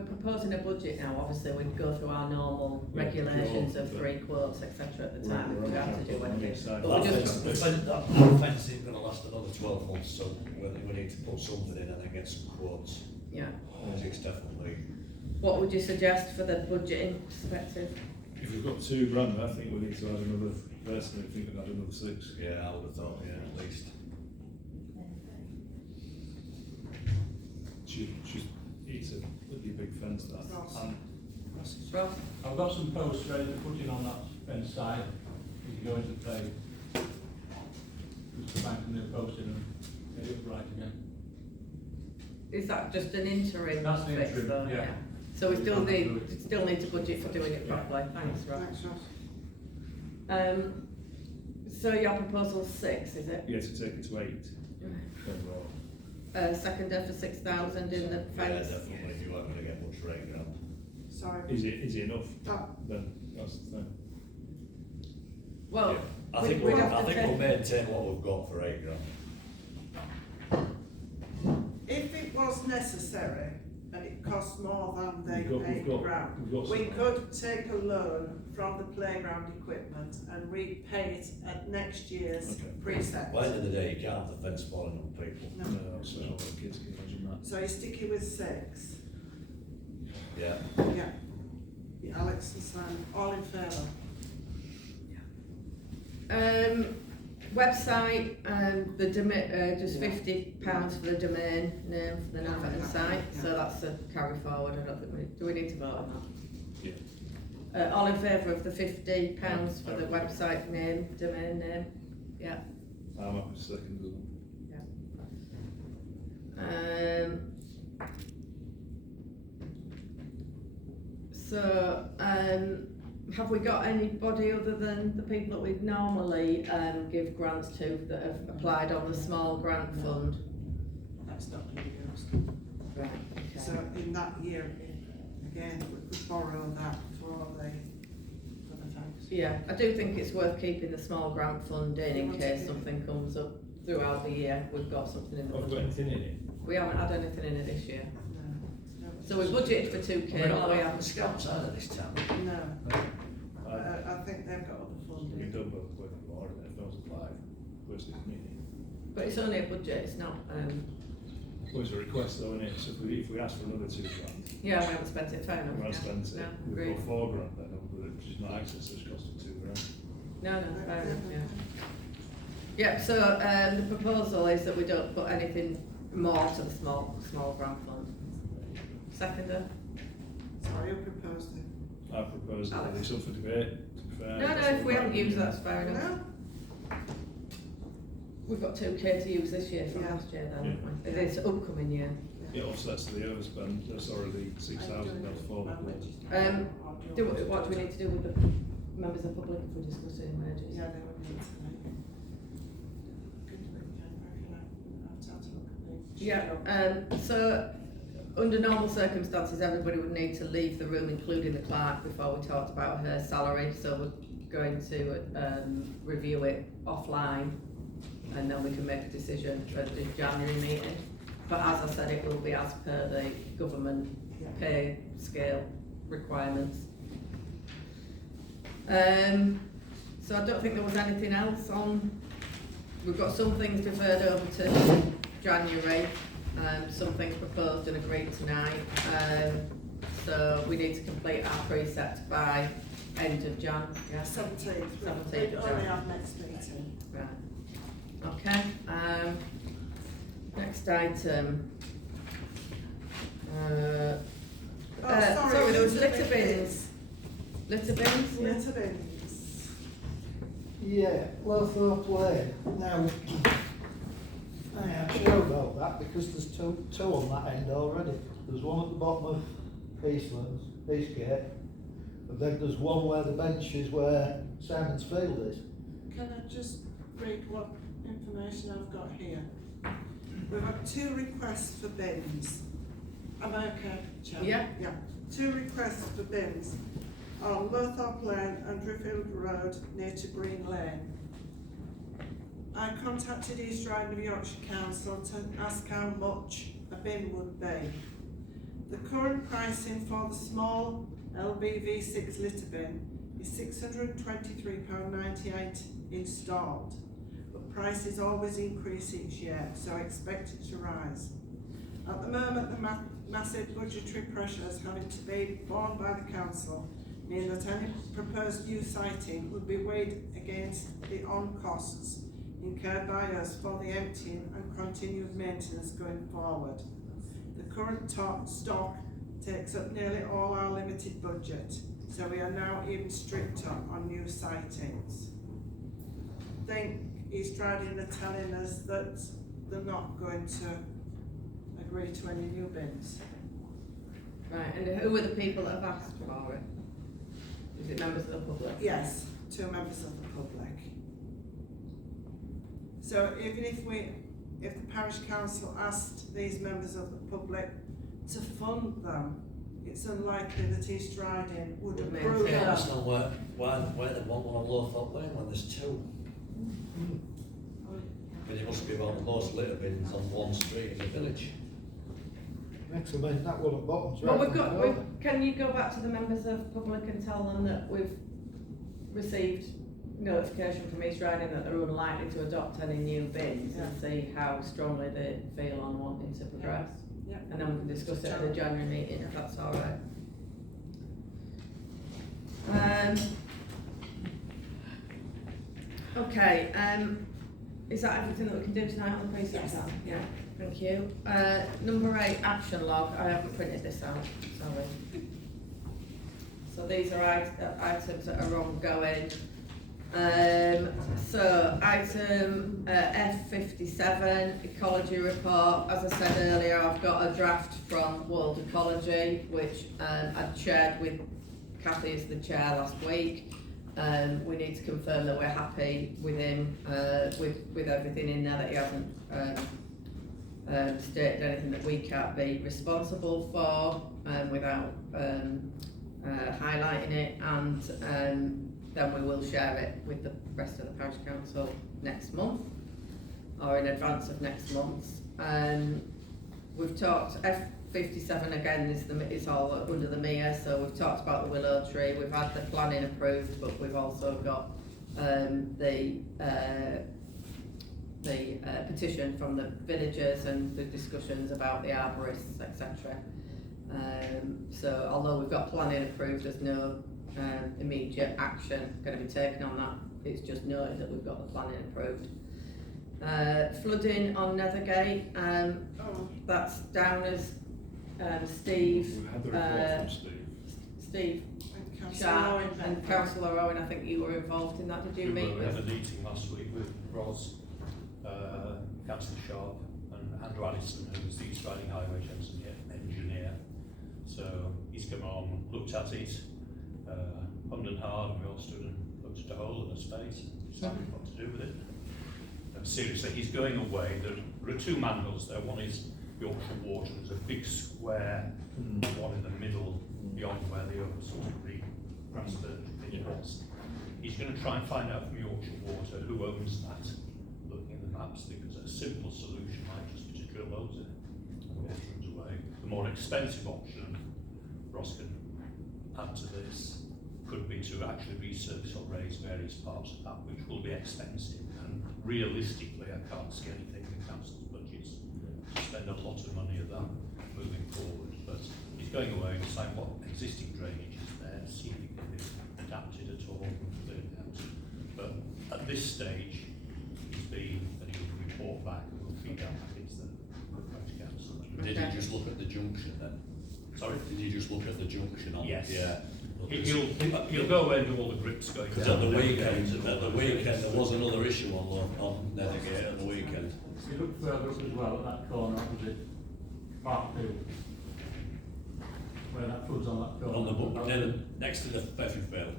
proposing a budget now, obviously we'd go through our normal regulations of 3 quotes, etc. at the time, if we have to do anything. But That we fence, just, the fence, that fence isn't gonna last another 12 months, so we need to put something in and then get some quotes. yeah. Because it's definitely, What would you suggest for the budgeting perspective? If we've got 2 grand, I think we need to add another, personally, I think we'd add another 6. yeah, I would have thought, yeah, at least. It's a bloody big fence, that. Ross. And Ross? I've got some posts ready to put in on that fence side, if you go into play. Just bank a new post in and get it right again. Is that just an interim That's the fix interim, though? yeah. So we still need to budget for doing it properly, thanks Ross. Thanks, Ross. So your proposal's 6, is it? yeah, to take it to 8. Overall. Seconder for 6,000 in the Yeah, fence? definitely, if you weren't gonna get much rate ground. Sorry. Is it enough? Oh. Then that's the thing. Well, I we'd- think we'd we'll, have I to think take- we'll maintain what we've got for 8 grand. If it was necessary and it costs more than the We've got- £8 grand, we've got we some- could take a loan from the playground equipment and repay it at next year's Okay. precept. Well, at the end of the day, you can't have the fence falling on people. No. No, so all the kids can imagine that. So you're sticking with 6? Yeah. Yeah. Yeah, Alex and Simon, all in favour? Website, just £50 for the domain name for the Naverton site, so that's a carry forward, I don't think do we need to vote on Yeah. that? All in favour of the £50 for the website name, domain name? Yeah. I'm happy to second as well. So, have we got anybody other than the people that we'd normally give grants to that have applied on the small grant fund? That's not going to be used. Right, okay. So in that year, again, we could borrow that for the thanks. Yeah, I do think it's worth keeping the small grant fund in case something comes up throughout the year, we've got something in the I've got budget. anything in it. We haven't had anything in it this year. No. So we budgeted for 2k, We're not all we having have. scouts either this time. No. I think they've got other We funding. don't both work more than if I was applied. Where's the committee? But it's only a budget, it's not, Well, it's a request though, isn't it? So if we ask for another 2 grand, yeah, we haven't spent it, fair enough. we might yeah. spend it. No, We've agreed. got 4 grand then, which is not access, so it's costing 2 grand. No, fair enough, yeah. Yeah, so, the proposal is that we don't put anything more to the small grant fund. Seconder? Sorry, who proposed it? I propose that Alex. it's up for debate, to be fair. No, if we haven't used that's fair enough. No? We've got 2k to use this year from Yeah. last year then, Yeah. haven't we? This upcoming year. It offsets the overspend, the 6,000, that's 4 grand. What do we need to do with the members of the public if we're discussing wages? Yeah, they would need to make. Good to make I've had to look at the. Yeah, so under normal circumstances, everybody would need to leave the room, including the clerk, before we talked about her salary, so we're going to review it offline, and then we can make a decision at the January meeting. But as I said, it will be as per the government pay scale requirements. So I don't think there was anything else on. We've got some things deferred over to January, some things proposed and agreed tonight. So we need to complete our precept by end of Jan, yeah? 17th. 17th We'd of only Jan. have next meeting. Right. Okay, next item. Sorry, there was litter bins. Litter bins? Yeah. Litter bins. Yeah, Lowthorpe Lane. Now, I am sure about that because there's two on that end already. There's one at the bottom of Eastlands, Eastgate, and then there's one where the bench is where Simon's Field is. Can I just read what information I've got here? We've had 2 requests for bins. Am I okay, Chair? Yeah. Yeah. 2 requests for bins on Lowthorpe Lane and Driffield Road near to Green Lane. I contacted East Riding of Yorkshire Council to ask how much a bin would be. The current pricing for the small LBV6 litter bin is £623.98 installed, but prices always increase each year, so expect it to rise. At the moment, the massive budgetary pressures having to be borne by the council mean that any proposed new siting would be weighed against the on-costs incurred by us for the emptying and continued maintenance going forward. The current stock takes up nearly all our limited budget, so we are now even stricter on new sightings. I think East Riding are telling us that they're not going to agree to any new bins. Right, and who are the people that have asked for it? Is it members of the public? Yes, 2 members of the public. So even if the parish council asked these members of the public to fund them, it's unlikely that East Riding would approve Yeah, them. that's not where they want one on Lowthorpe Lane when there's 2. But it must be about the most litter bins on one street in the village. Next amendment, that one at bottom's But right. can you go back to the members of public and tell them that we've received notification from East Riding that they're unlikely to adopt any new bins and see how strongly they feel on wanting to progress? Yeah. And then we can discuss it at the January meeting, if that's all right. Okay, is that everything that we can do tonight on the precinct? Yes. Yeah, thank you. Number 8, action log. I haven't printed this out, sorry. So these are items that are ongoing. So item F57, ecology report. As I said earlier, I've got a draft from World Ecology, which I'd shared with Kathy as the chair last week. We need to confirm that we're happy with him, with everything in there, that he hasn't stated anything that we can't be responsible for without highlighting it, and then we will share it with the rest of the parish council next month, or in advance of next month. We've talked, F57 again is all under the MIA, so we've talked about the willow tree, we've had the planning approved, but we've also got the petition from the villagers and the discussions about the arborists, etc. So although we've got planning approved, there's no immediate action going to be taken on that. It's just noted that we've got the planning approved. Flooding on Nethergate, that's down as Steve, We had the report from Steve And Councillor Sharp Owen and Beck. Councillor Owen. I think you were involved in that. Did you meet We had a with? meeting last week with Ros, Councillor Sharp and Andrew Allison, who's the East Riding Highway engineer. So he's come on, looked at it, hummed and hard, and we all stood and looked at a hole in a space and decided what to do with it. And seriously, he's going away. There are 2 manholes there. One is Yorkshire Water. There's a big square one in the middle beyond where the other sort of grass pit was. He's going to try and find out from Yorkshire Water who owns that, looking at the maps, because a simple solution might just be to drill holes in it and water runs away. The more expensive option, Ross can add to this, could be to actually resurface or raise various parts of that, which will be expensive, and realistically I can't see anything in the council's budgets to spend a lot of money of that moving forward. But he's going away and decide what existing drainage is there, see if it can be adapted at all and cleared out. But at this stage, he's been, and he'll report back and we'll feed that back into the parish council. Did you just look at the junction then? Sorry? Did you just look at the junction on? Yes. Yeah. He'll go away and do all the grips going down. Because at the weekend there was another issue on Nethergate at the weekend. If you look further up as well at that corner opposite Mark Field. where that floods on that corner. On the book, then next to the Bedford Vale.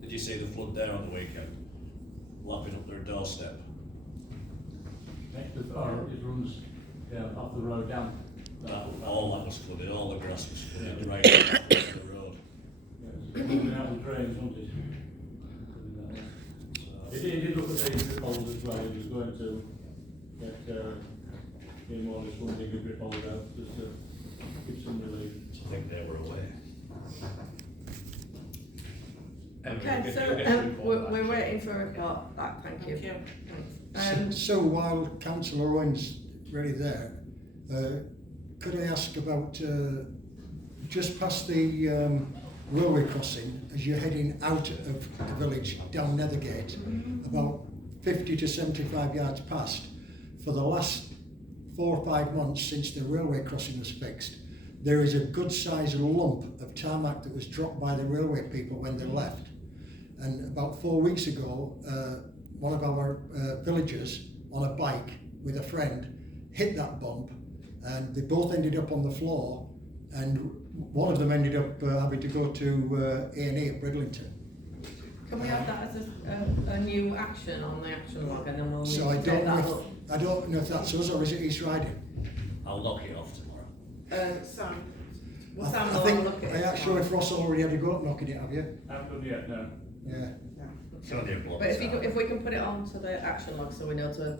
Did you see the flood there on the weekend? Lapping up their doorstep. Next to, or it runs off the road down. All that was flooded, all the grass was flooded, right across the road. Yeah, it's moving out of drains, wasn't it? He did look at the grip holes as well. He was going to get him or his one dig a grip hole out just to give some relief. I think they were aware. Okay, so we're waiting for a report back, thank you. Thanks. So while Councillor Owen's really there, could I ask about just past the railway crossing as you're heading out of the village down Nethergate, about 50 to 75 yards past, for the last 4 or 5 months since the railway crossing was fixed, there is a good sized lump of tarmac that was dropped by the railway people when they left. And about 4 weeks ago, one of our villagers on a bike with a friend hit that bump, and they both ended up on the floor, and one of them ended up having to go to A&E at Bridlington. Can we have that as a new action on the action log, and then we'll So I take don't that know up? if, I don't know if that's us or is it East Riding. I'll knock it off tomorrow. Sam. Well, Sam I will think, look at I it actually, tomorrow. if Ross already had a go at knocking it, have you? I haven't done yet, no. Yeah. It's only a block. But if we can put it on to the action log so we know to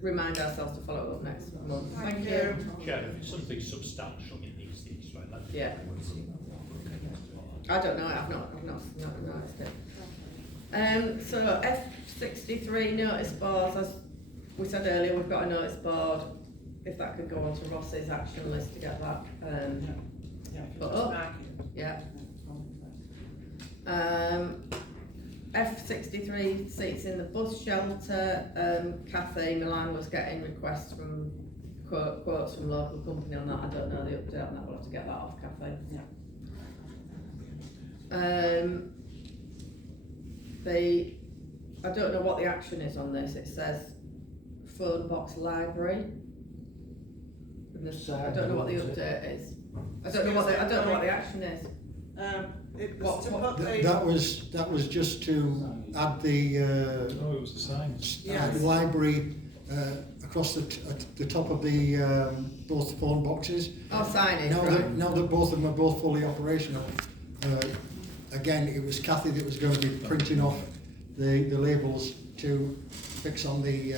remind ourselves to follow it up next month. Thank you. Chair, if it's something substantial, it needs to be right. Yeah. I don't know, I've not noticed it. So F63 notice boards, as we said earlier, we've got a notice board. If that could go onto Ross's action list to get that put up. Yeah. F63 seats in the bus shelter. Kathy Milan was getting requests from quotes from local company on that. I don't know the update on that. We'll have to get that off Kathy. I don't know what the action is on this. It says phone box library. I don't know what the update is. I don't know what the action is. It was to put the... That was just to add the Oh, it was the signs. Yes. library across the top of the both phone boxes. Oh, signage, Now right. now that both of them are both fully operational, again, it was Kathy that was going to be printing off the labels to fix on the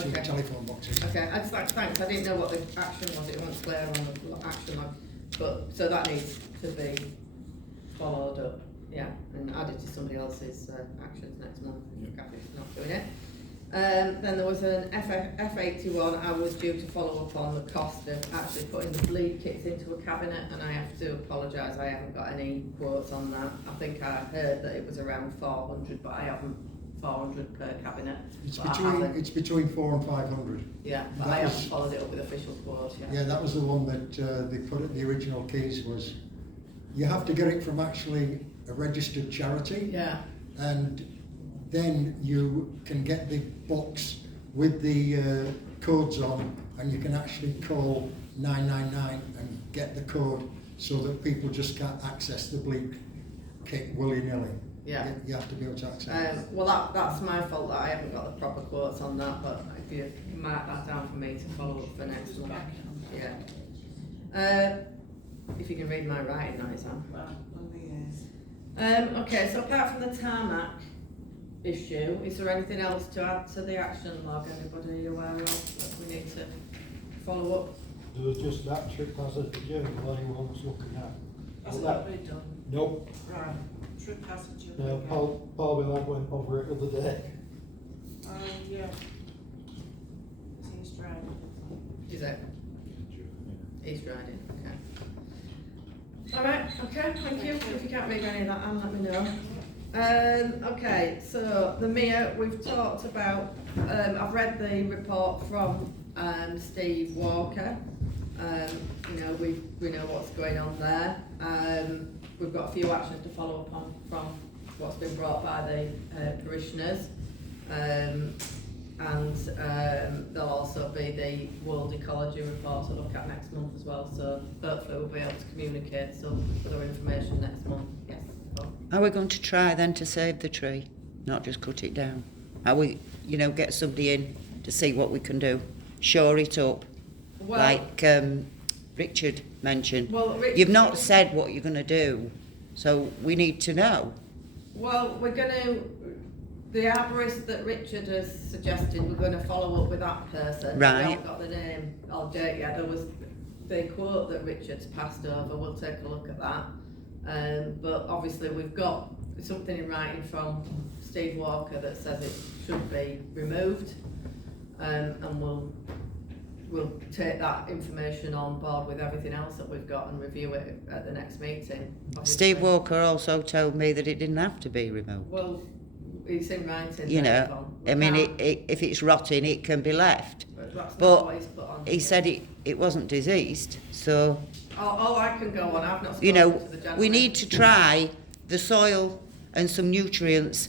two Okay. telephone boxes. Okay, I just like thanks. I didn't know what the action was. It wasn't clear on the action log, but so that needs to be followed up, yeah, and added to somebody else's actions next month. If Kathy's not doing it. Then there was an F81. I was due to follow up on the cost of actually putting the bleed kits into a cabinet, and I have to apologise. I haven't got any quotes on that. I think I heard that it was around 400, but I haven't 400 per cabinet. It's between 400 and 500. Yeah, but I haven't followed it up with official quotes yet. Yeah, that was the one that they put at the original keys. Was you have to get it from actually a registered charity. Yeah. And then you can get the box with the codes on, and you can actually call 999 and get the code, so that people just can't access the bleed kit willy-nilly. Yeah. You have to be able to access it. Well, that's my fault that I haven't got the proper quotes on that, but if you mark that down for me to follow up for next month. Yeah. If you can read my writing, that is on. Okay, so apart from the tarmac issue, is there anything else to add to the action log? Anybody aware of that we need to follow up? There was just that trip hazard journal anyone was looking at. Has it That- been done? Nope. Right. Trip hazard. No, Paul Willard went over it the other day. Yeah. Seems right. Is it? East Riding, okay. Alright, okay, thank you. If you can't read any of that, Anne, let me know. Okay, so the MIA, we've talked about, I've read the report from Steve Walker. You know, we know what's going on there. We've got a few actions to follow up on from what's been brought by the parishioners. and there'll also be the World Ecology Report to look at next month as well, so hopefully we'll be able to communicate some further information next month, yes. Are we going to try then to save the tree, not just cut it down? Are we, you know, get somebody in to see what we can do, shore it up, Well, like Richard mentioned? well, You've not said what you're going to do, so we need to know. Well, we're going to, the arborist that Richard has suggested, we're going to follow up with that person. Right. We haven't got the name or date yet. There was the quote that Richard's passed over. We'll take a look at that. But obviously we've got something in writing from Steve Walker that says it should be removed, and we'll take that information on board with everything else that we've got and review it at the next meeting. Obviously. Steve Walker also told me that it didn't have to be removed. Well, it's in writing. You there, know, Yvonne. I mean, if it's rotting, it can be left. That's not But what he's put on. he said it wasn't diseased, so, All I can go on, I've not spoken you know, to the gentleman. we need to try the soil and some nutrients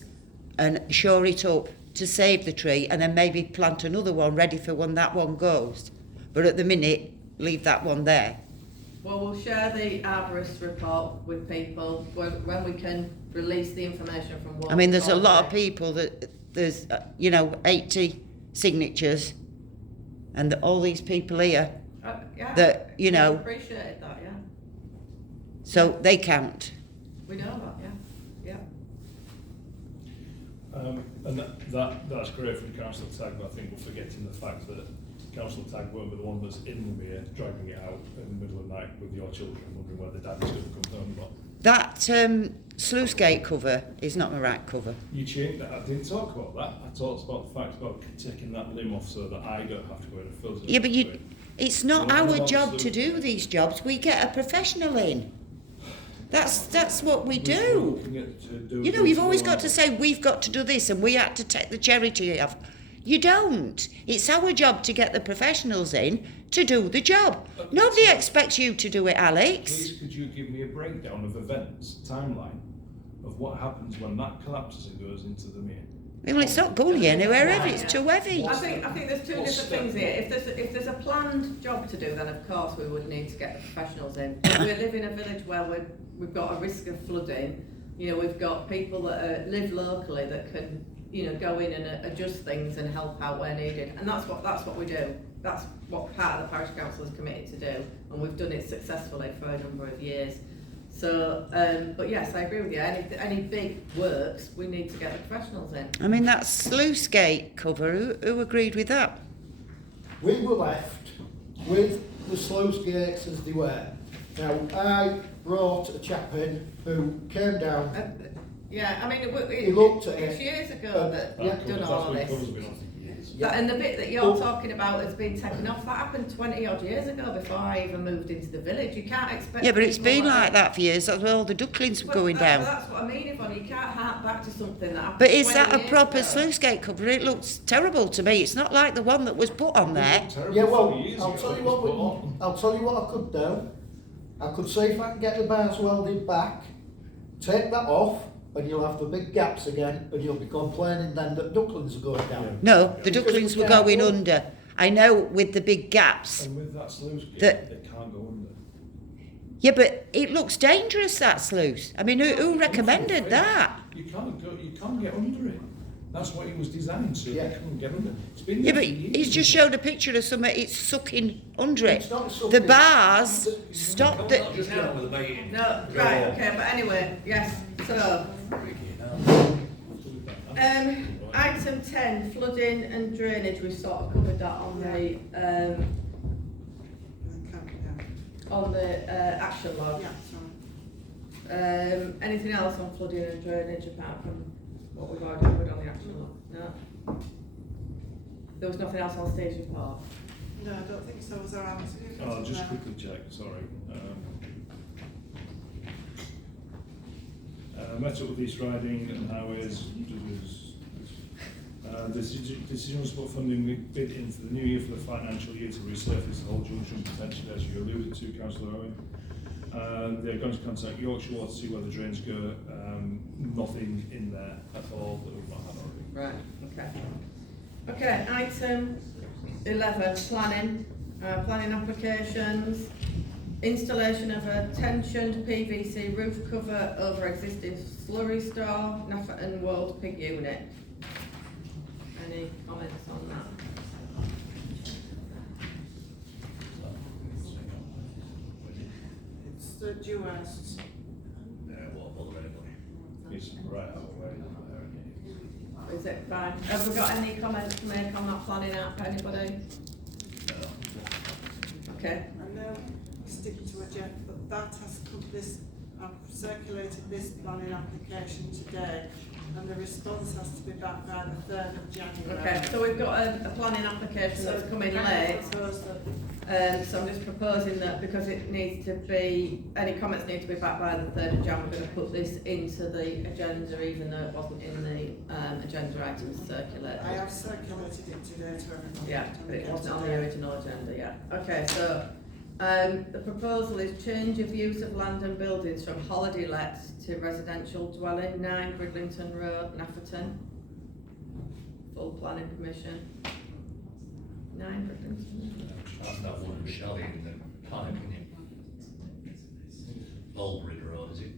and shore it up to save the tree, and then maybe plant another one ready for when that one goes. But at the minute, leave that one there. Well, we'll share the arborist report with people when we can release the information from what. I mean, there's a lot of people that, there's, 80 signatures, and all these people here, Yeah, that, you we've know, appreciated that, yeah. so they count. We know that, yeah, And that's great from Councillor Tagg, but I think we're forgetting the fact that Councillor Tagg won't be the one that's in the mere dragging it out in the middle of the night with your children, wondering whether Daddy's going to come home or not. That sluice gate cover is not the right cover. You changed that. I didn't talk about that. I talked about the fact about taking that limb off so that I don't have to go in and filter. Yeah, but it's not Well, our about job the to do these jobs. We get a professional in. That's what we We're do. looking at to do You know, this you've always one. got to say, we've got to do this and we had to take the charity off. You don't. It's our job to get the professionals in to do the job. Nobody expects you to do it, Alex. Please, could you give me a breakdown of events, timeline, of what happens when that collapses and goes into the mere? Well, it's not going anywhere, ever. It's too heavy. I think there's two What's different things the- here. If there's a planned job to do, then of course we would need to get the professionals in. But we live in a village where we've got a risk of flooding. You know, we've got people that live locally that can, you know, go in and adjust things and help out where needed. And that's what we do. That's what part of the parish council is committed to do, and we've done it successfully for a number of years. So, but yes, I agree with you. Any big works, we need to get the professionals in. I mean, that sluice gate cover, who agreed with that? We were left with the sluice gates as they were. Now, I brought a chap in who came down. Yeah, I mean, He looked at it's it. years ago that we've done all of this. Yeah. And the bit that you're talking about has been taken off, that happened 20 odd years ago before I even moved into the village. You can't expect. Yeah, but it's people been like that for years. That's where all the ducklings were going down. That's what I mean, Yvonne. You can't hark back to something that happened. But is 20 that a years proper ago. sluice gate cover? It looks terrible to me. It's not like the one that was put on there. Yeah, well, I'll tell you what I could do. I could see if I can get the bars welded back, take that off, and you'll have the big gaps again, and you'll be complaining then that ducklings are going down. No, the ducklings were going under. I know with the big gaps. And with that sluice gate, That- they can't go under. Yeah, but it looks dangerous, that sluice. I mean, who recommended that? You can't get under it. That's what it was designed so Yeah. you couldn't get under. It's been Yeah, there but for years. he's just showed a picture of something, it's sucking under it. It's not The sucking. bars stopped it. No, right, okay, but anyway, yes, so. Item 10, flooding and drainage, we've sort of covered that on the action log. Yeah, sorry. Anything else on flooding and drainage apart from what we've already covered on the action log? No? There was nothing else on stage report? No, I don't think so. Was there answer? I'll just quickly check, sorry. Met up with East Riding and Highways. Decision was to put funding bid in for the new year for the financial year to resurface the whole junction potentially, as you alluded to, Councillor Owen. They're going to contact Yorkshire Water to see where the drains go. Nothing in there at all that we've not had already. Right, okay. Okay, item 11, planning, planning applications. Installation of a tensioned PVC roof cover over existing slurry store, Nafferton World Pig Unit. Any comments on that? It's the Dewhursts. It's right out of the way. Is it fine? Have we got any comments to make on that planning app, anybody? Okay. I know I stick to a Jeff, but that has come this, I've circulated this planning application today, and the response has to be back by the 3rd of January. Okay, so we've got a planning application that's come in can I late. propose that So I'm just proposing that because it needs to be, any comments need to be back by the 3rd of Jan, we're going to put this into the agenda even though it wasn't in the agenda items circulated. I have circulated it today to everyone. Yeah, but it wasn't on the original agenda, yeah. Okay, so the proposal is change of use of land and buildings from holiday let to residential dwelling, 9 Bridlington Road, Nafferton. Full planning permission. 9 Bridlington Road. That wooden chalet in the planning, Oldbridge Road, is it?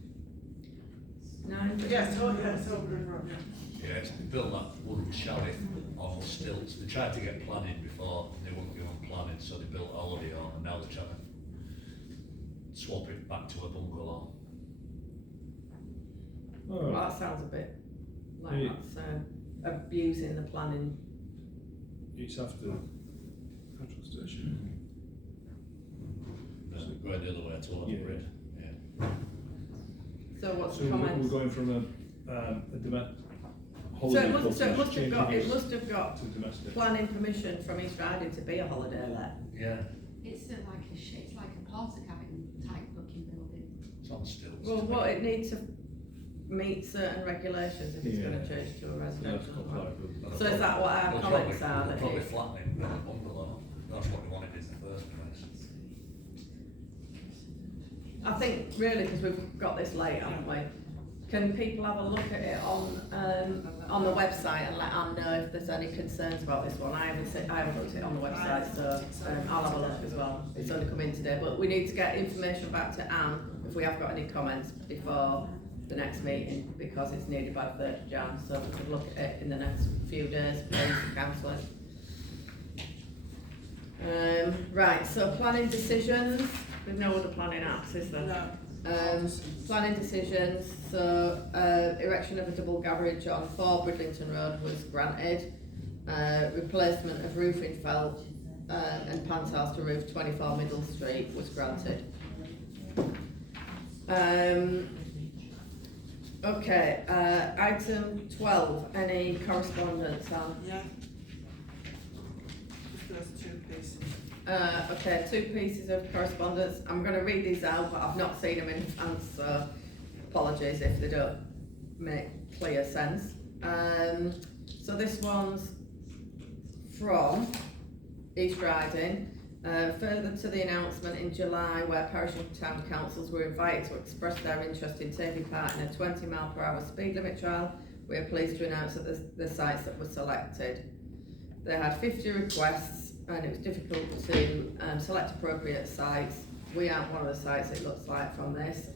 9 Yes, oh yes, Oldbridge Road, yeah. Yes, they built that wooden chalet on stilts. They tried to get planning before, and they wouldn't give them planning, so they built a holiday home, and now they're trying to swap it back to a bungalow. Well, that sounds a bit like Yeah. that's abusing the planning. It's after petrol station. Going the other way to Oldbridge. Yeah. So what's So the comments? we're going from a So holiday it must have cottage, got, changing it must have got to domestic. planning permission from East Riding to be a holiday let. Yeah, It's like a it's like a porter cabin type looking building. it's on stilts. Well, what it needs to meet certain regulations if it's Yeah. going to change to a That's residential. comply one. with. So is that what our They'll comments probably- are? they'll That Probably it- flattening the bungalow. That's what they wanted in the first place. I think really because we've got this late, haven't we? Can people have a look at it on the website and let Anne know if there's any concerns about this one? I haven't looked at it on the website, so I'll have a look as well. It's only come in today, but we need to get information back to Anne if we have got any comments before the next meeting because it's needed by the 3rd of Jan. So we can look at it in the next few days, please, councillors. Right, so planning decisions. There's no other planning apps, is there? No. Planning decisions, so erection of a double garage on 4 Bridlington Road was granted. Replacement of roofing felt and pantiles to roof 24 Middle Street was granted. Okay, item 12, any correspondence on? Yeah. Just those 2 pieces. Okay, 2 pieces of correspondence. I'm going to read these out, but I've not seen them in advance, so apologies if they don't make clear sense. So this one's from East Riding. Further to the announcement in July where parish and town councils were invited to express their interest in taking part in a 20-mile-per-hour speed limit trial, we are pleased to announce that the sites that were selected. They had 50 requests and it was difficult to select appropriate sites. We aren't one of the sites it looks like from this.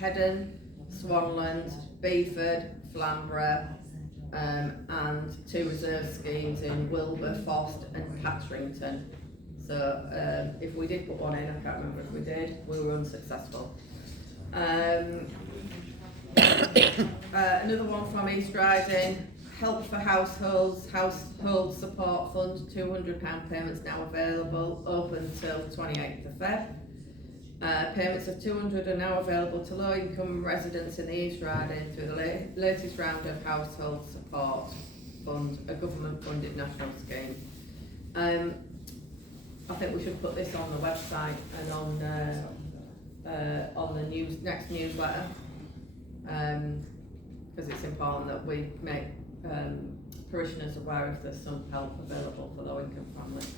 Heddon, Swanland, Beeford, Flamborough, and 2 reserve schemes in Wilbur, Fost and Patrington. So if we did put one in, I can't remember if we did, we were unsuccessful. Another one from East Riding, Help for Households, Household Support Fund, £200 payments now available, open till 28th of Feb. Payments of £200 are now available to low-income residents in the East Riding through the latest round of Household Support Fund, a government-funded national scheme. I think we should put this on the website and on the next newsletter, because it's important that we make parishioners aware if there's some help available for low-income families.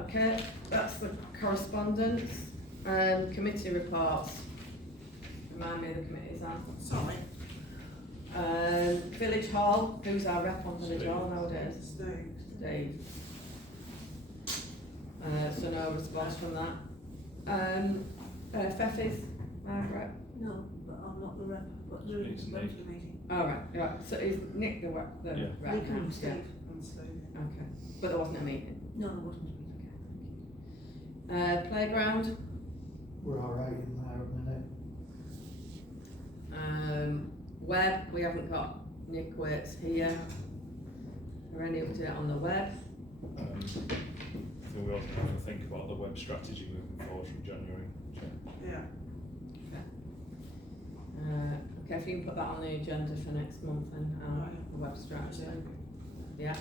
Okay, that's the correspondence. Committee reports. Remind me of the committees are. Sorry. Village Hall, who's our rep on Village Hall nowadays? Steve. So no response from that. Feffes, Margaret? No, but I'm not the rep, but the It's Nick. meeting. All right, right. So is Nick the rep? The Yeah. rep Nick now? and Steve. Yeah. Okay. But there wasn't a meeting. No, there wasn't. Playground. We're all right in there at the minute. Web, we haven't got Nick Waits here. Or any update on the web? I think we also have to think about the web strategy moving forward from January. Yeah. Okay, if you can put that on the agenda for next month then, the web strategy. Yeah.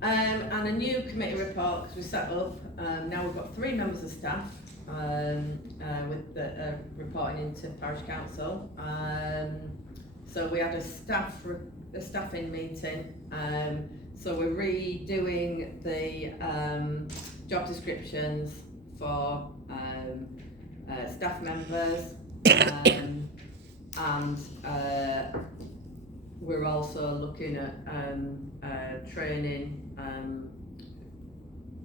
And a new committee report, because we set up, now we've got 3 members of staff with the reporting into Parish Council. So we had a staffing meeting, so we're redoing the job descriptions for staff members, and we're also looking at training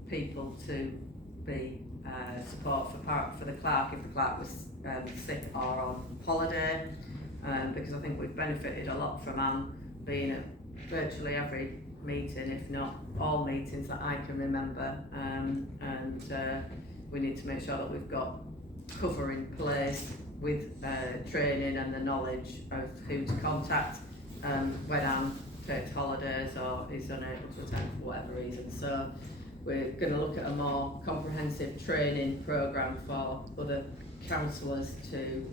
people to be support for the clerk if the clerk was sick or on holiday, because I think we've benefited a lot from Anne being at virtually every meeting, if not all meetings that I can remember, and we need to make sure that we've got cover in place with training and the knowledge of who to contact when Anne takes holidays or is unable to attend for whatever reason. So we're going to look at a more comprehensive training programme for other councillors to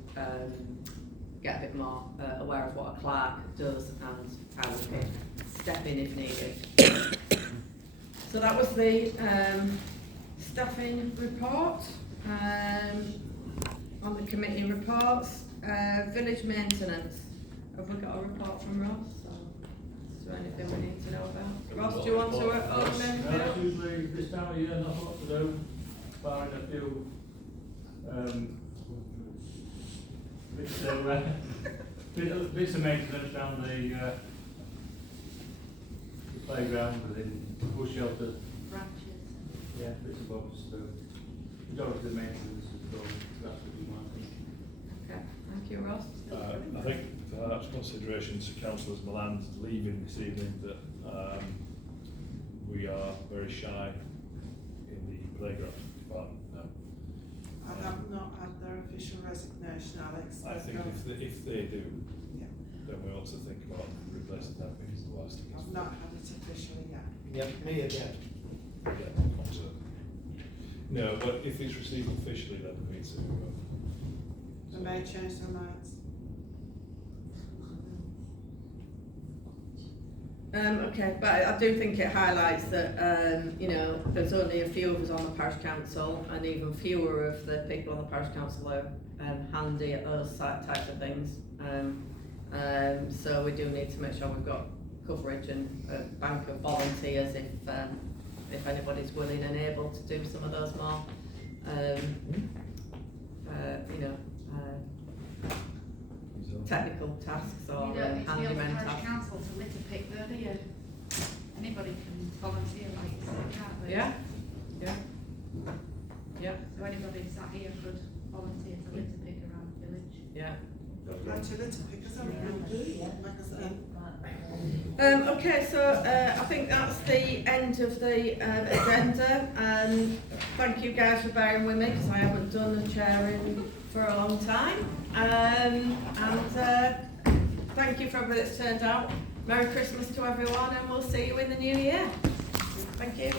get a bit more aware of what a clerk does and how we can step in if needed. So that was the staffing report. On the committee reports, village maintenance. Have we got a report from Ross? Is there anything we need to know about? Ross, do you want to open anything? It's usually this time of year, not a lot to do, barring a few bits of maintenance around the playground within bush shelter. Branches. Yeah, bits of bobs to do. Majority of the maintenance is done, that's what you want. Okay, thank you, Ross. I think perhaps consideration to councillors Milan leaving this evening that we are very shy in the playground department now. I have not had their official resignation, Alex. I think if they do, Yeah. then we ought to think about replacing that because the last thing is. I've not had it officially yet. Yep, me again. Yeah, concert. No, but if it's received officially, then we need to. They may change their minds. Okay, but I do think it highlights that, you know, there's only a few of us on the parish council, and even fewer of the people on the parish council are handy at those types of things. So we do need to make sure we've got coverage and a bank of volunteers if anybody's willing and able to do some of those more, you know, technical tasks or You don't need to be on the handyman parish tasks. council to litter pick though, do you? Anybody can volunteer like you say, can't they? Yeah, yeah, yeah, So anybody sat here could volunteer to litter pick around the village. yeah. Plenty of litter pickers, haven't we? Like I said. Okay, so I think that's the end of the agenda. Thank you guys for bearing with me because I haven't done the chairing for a long time. And thank you for everybody that's turned out. Merry Christmas to everyone, and we'll see you in the new year. Thank you.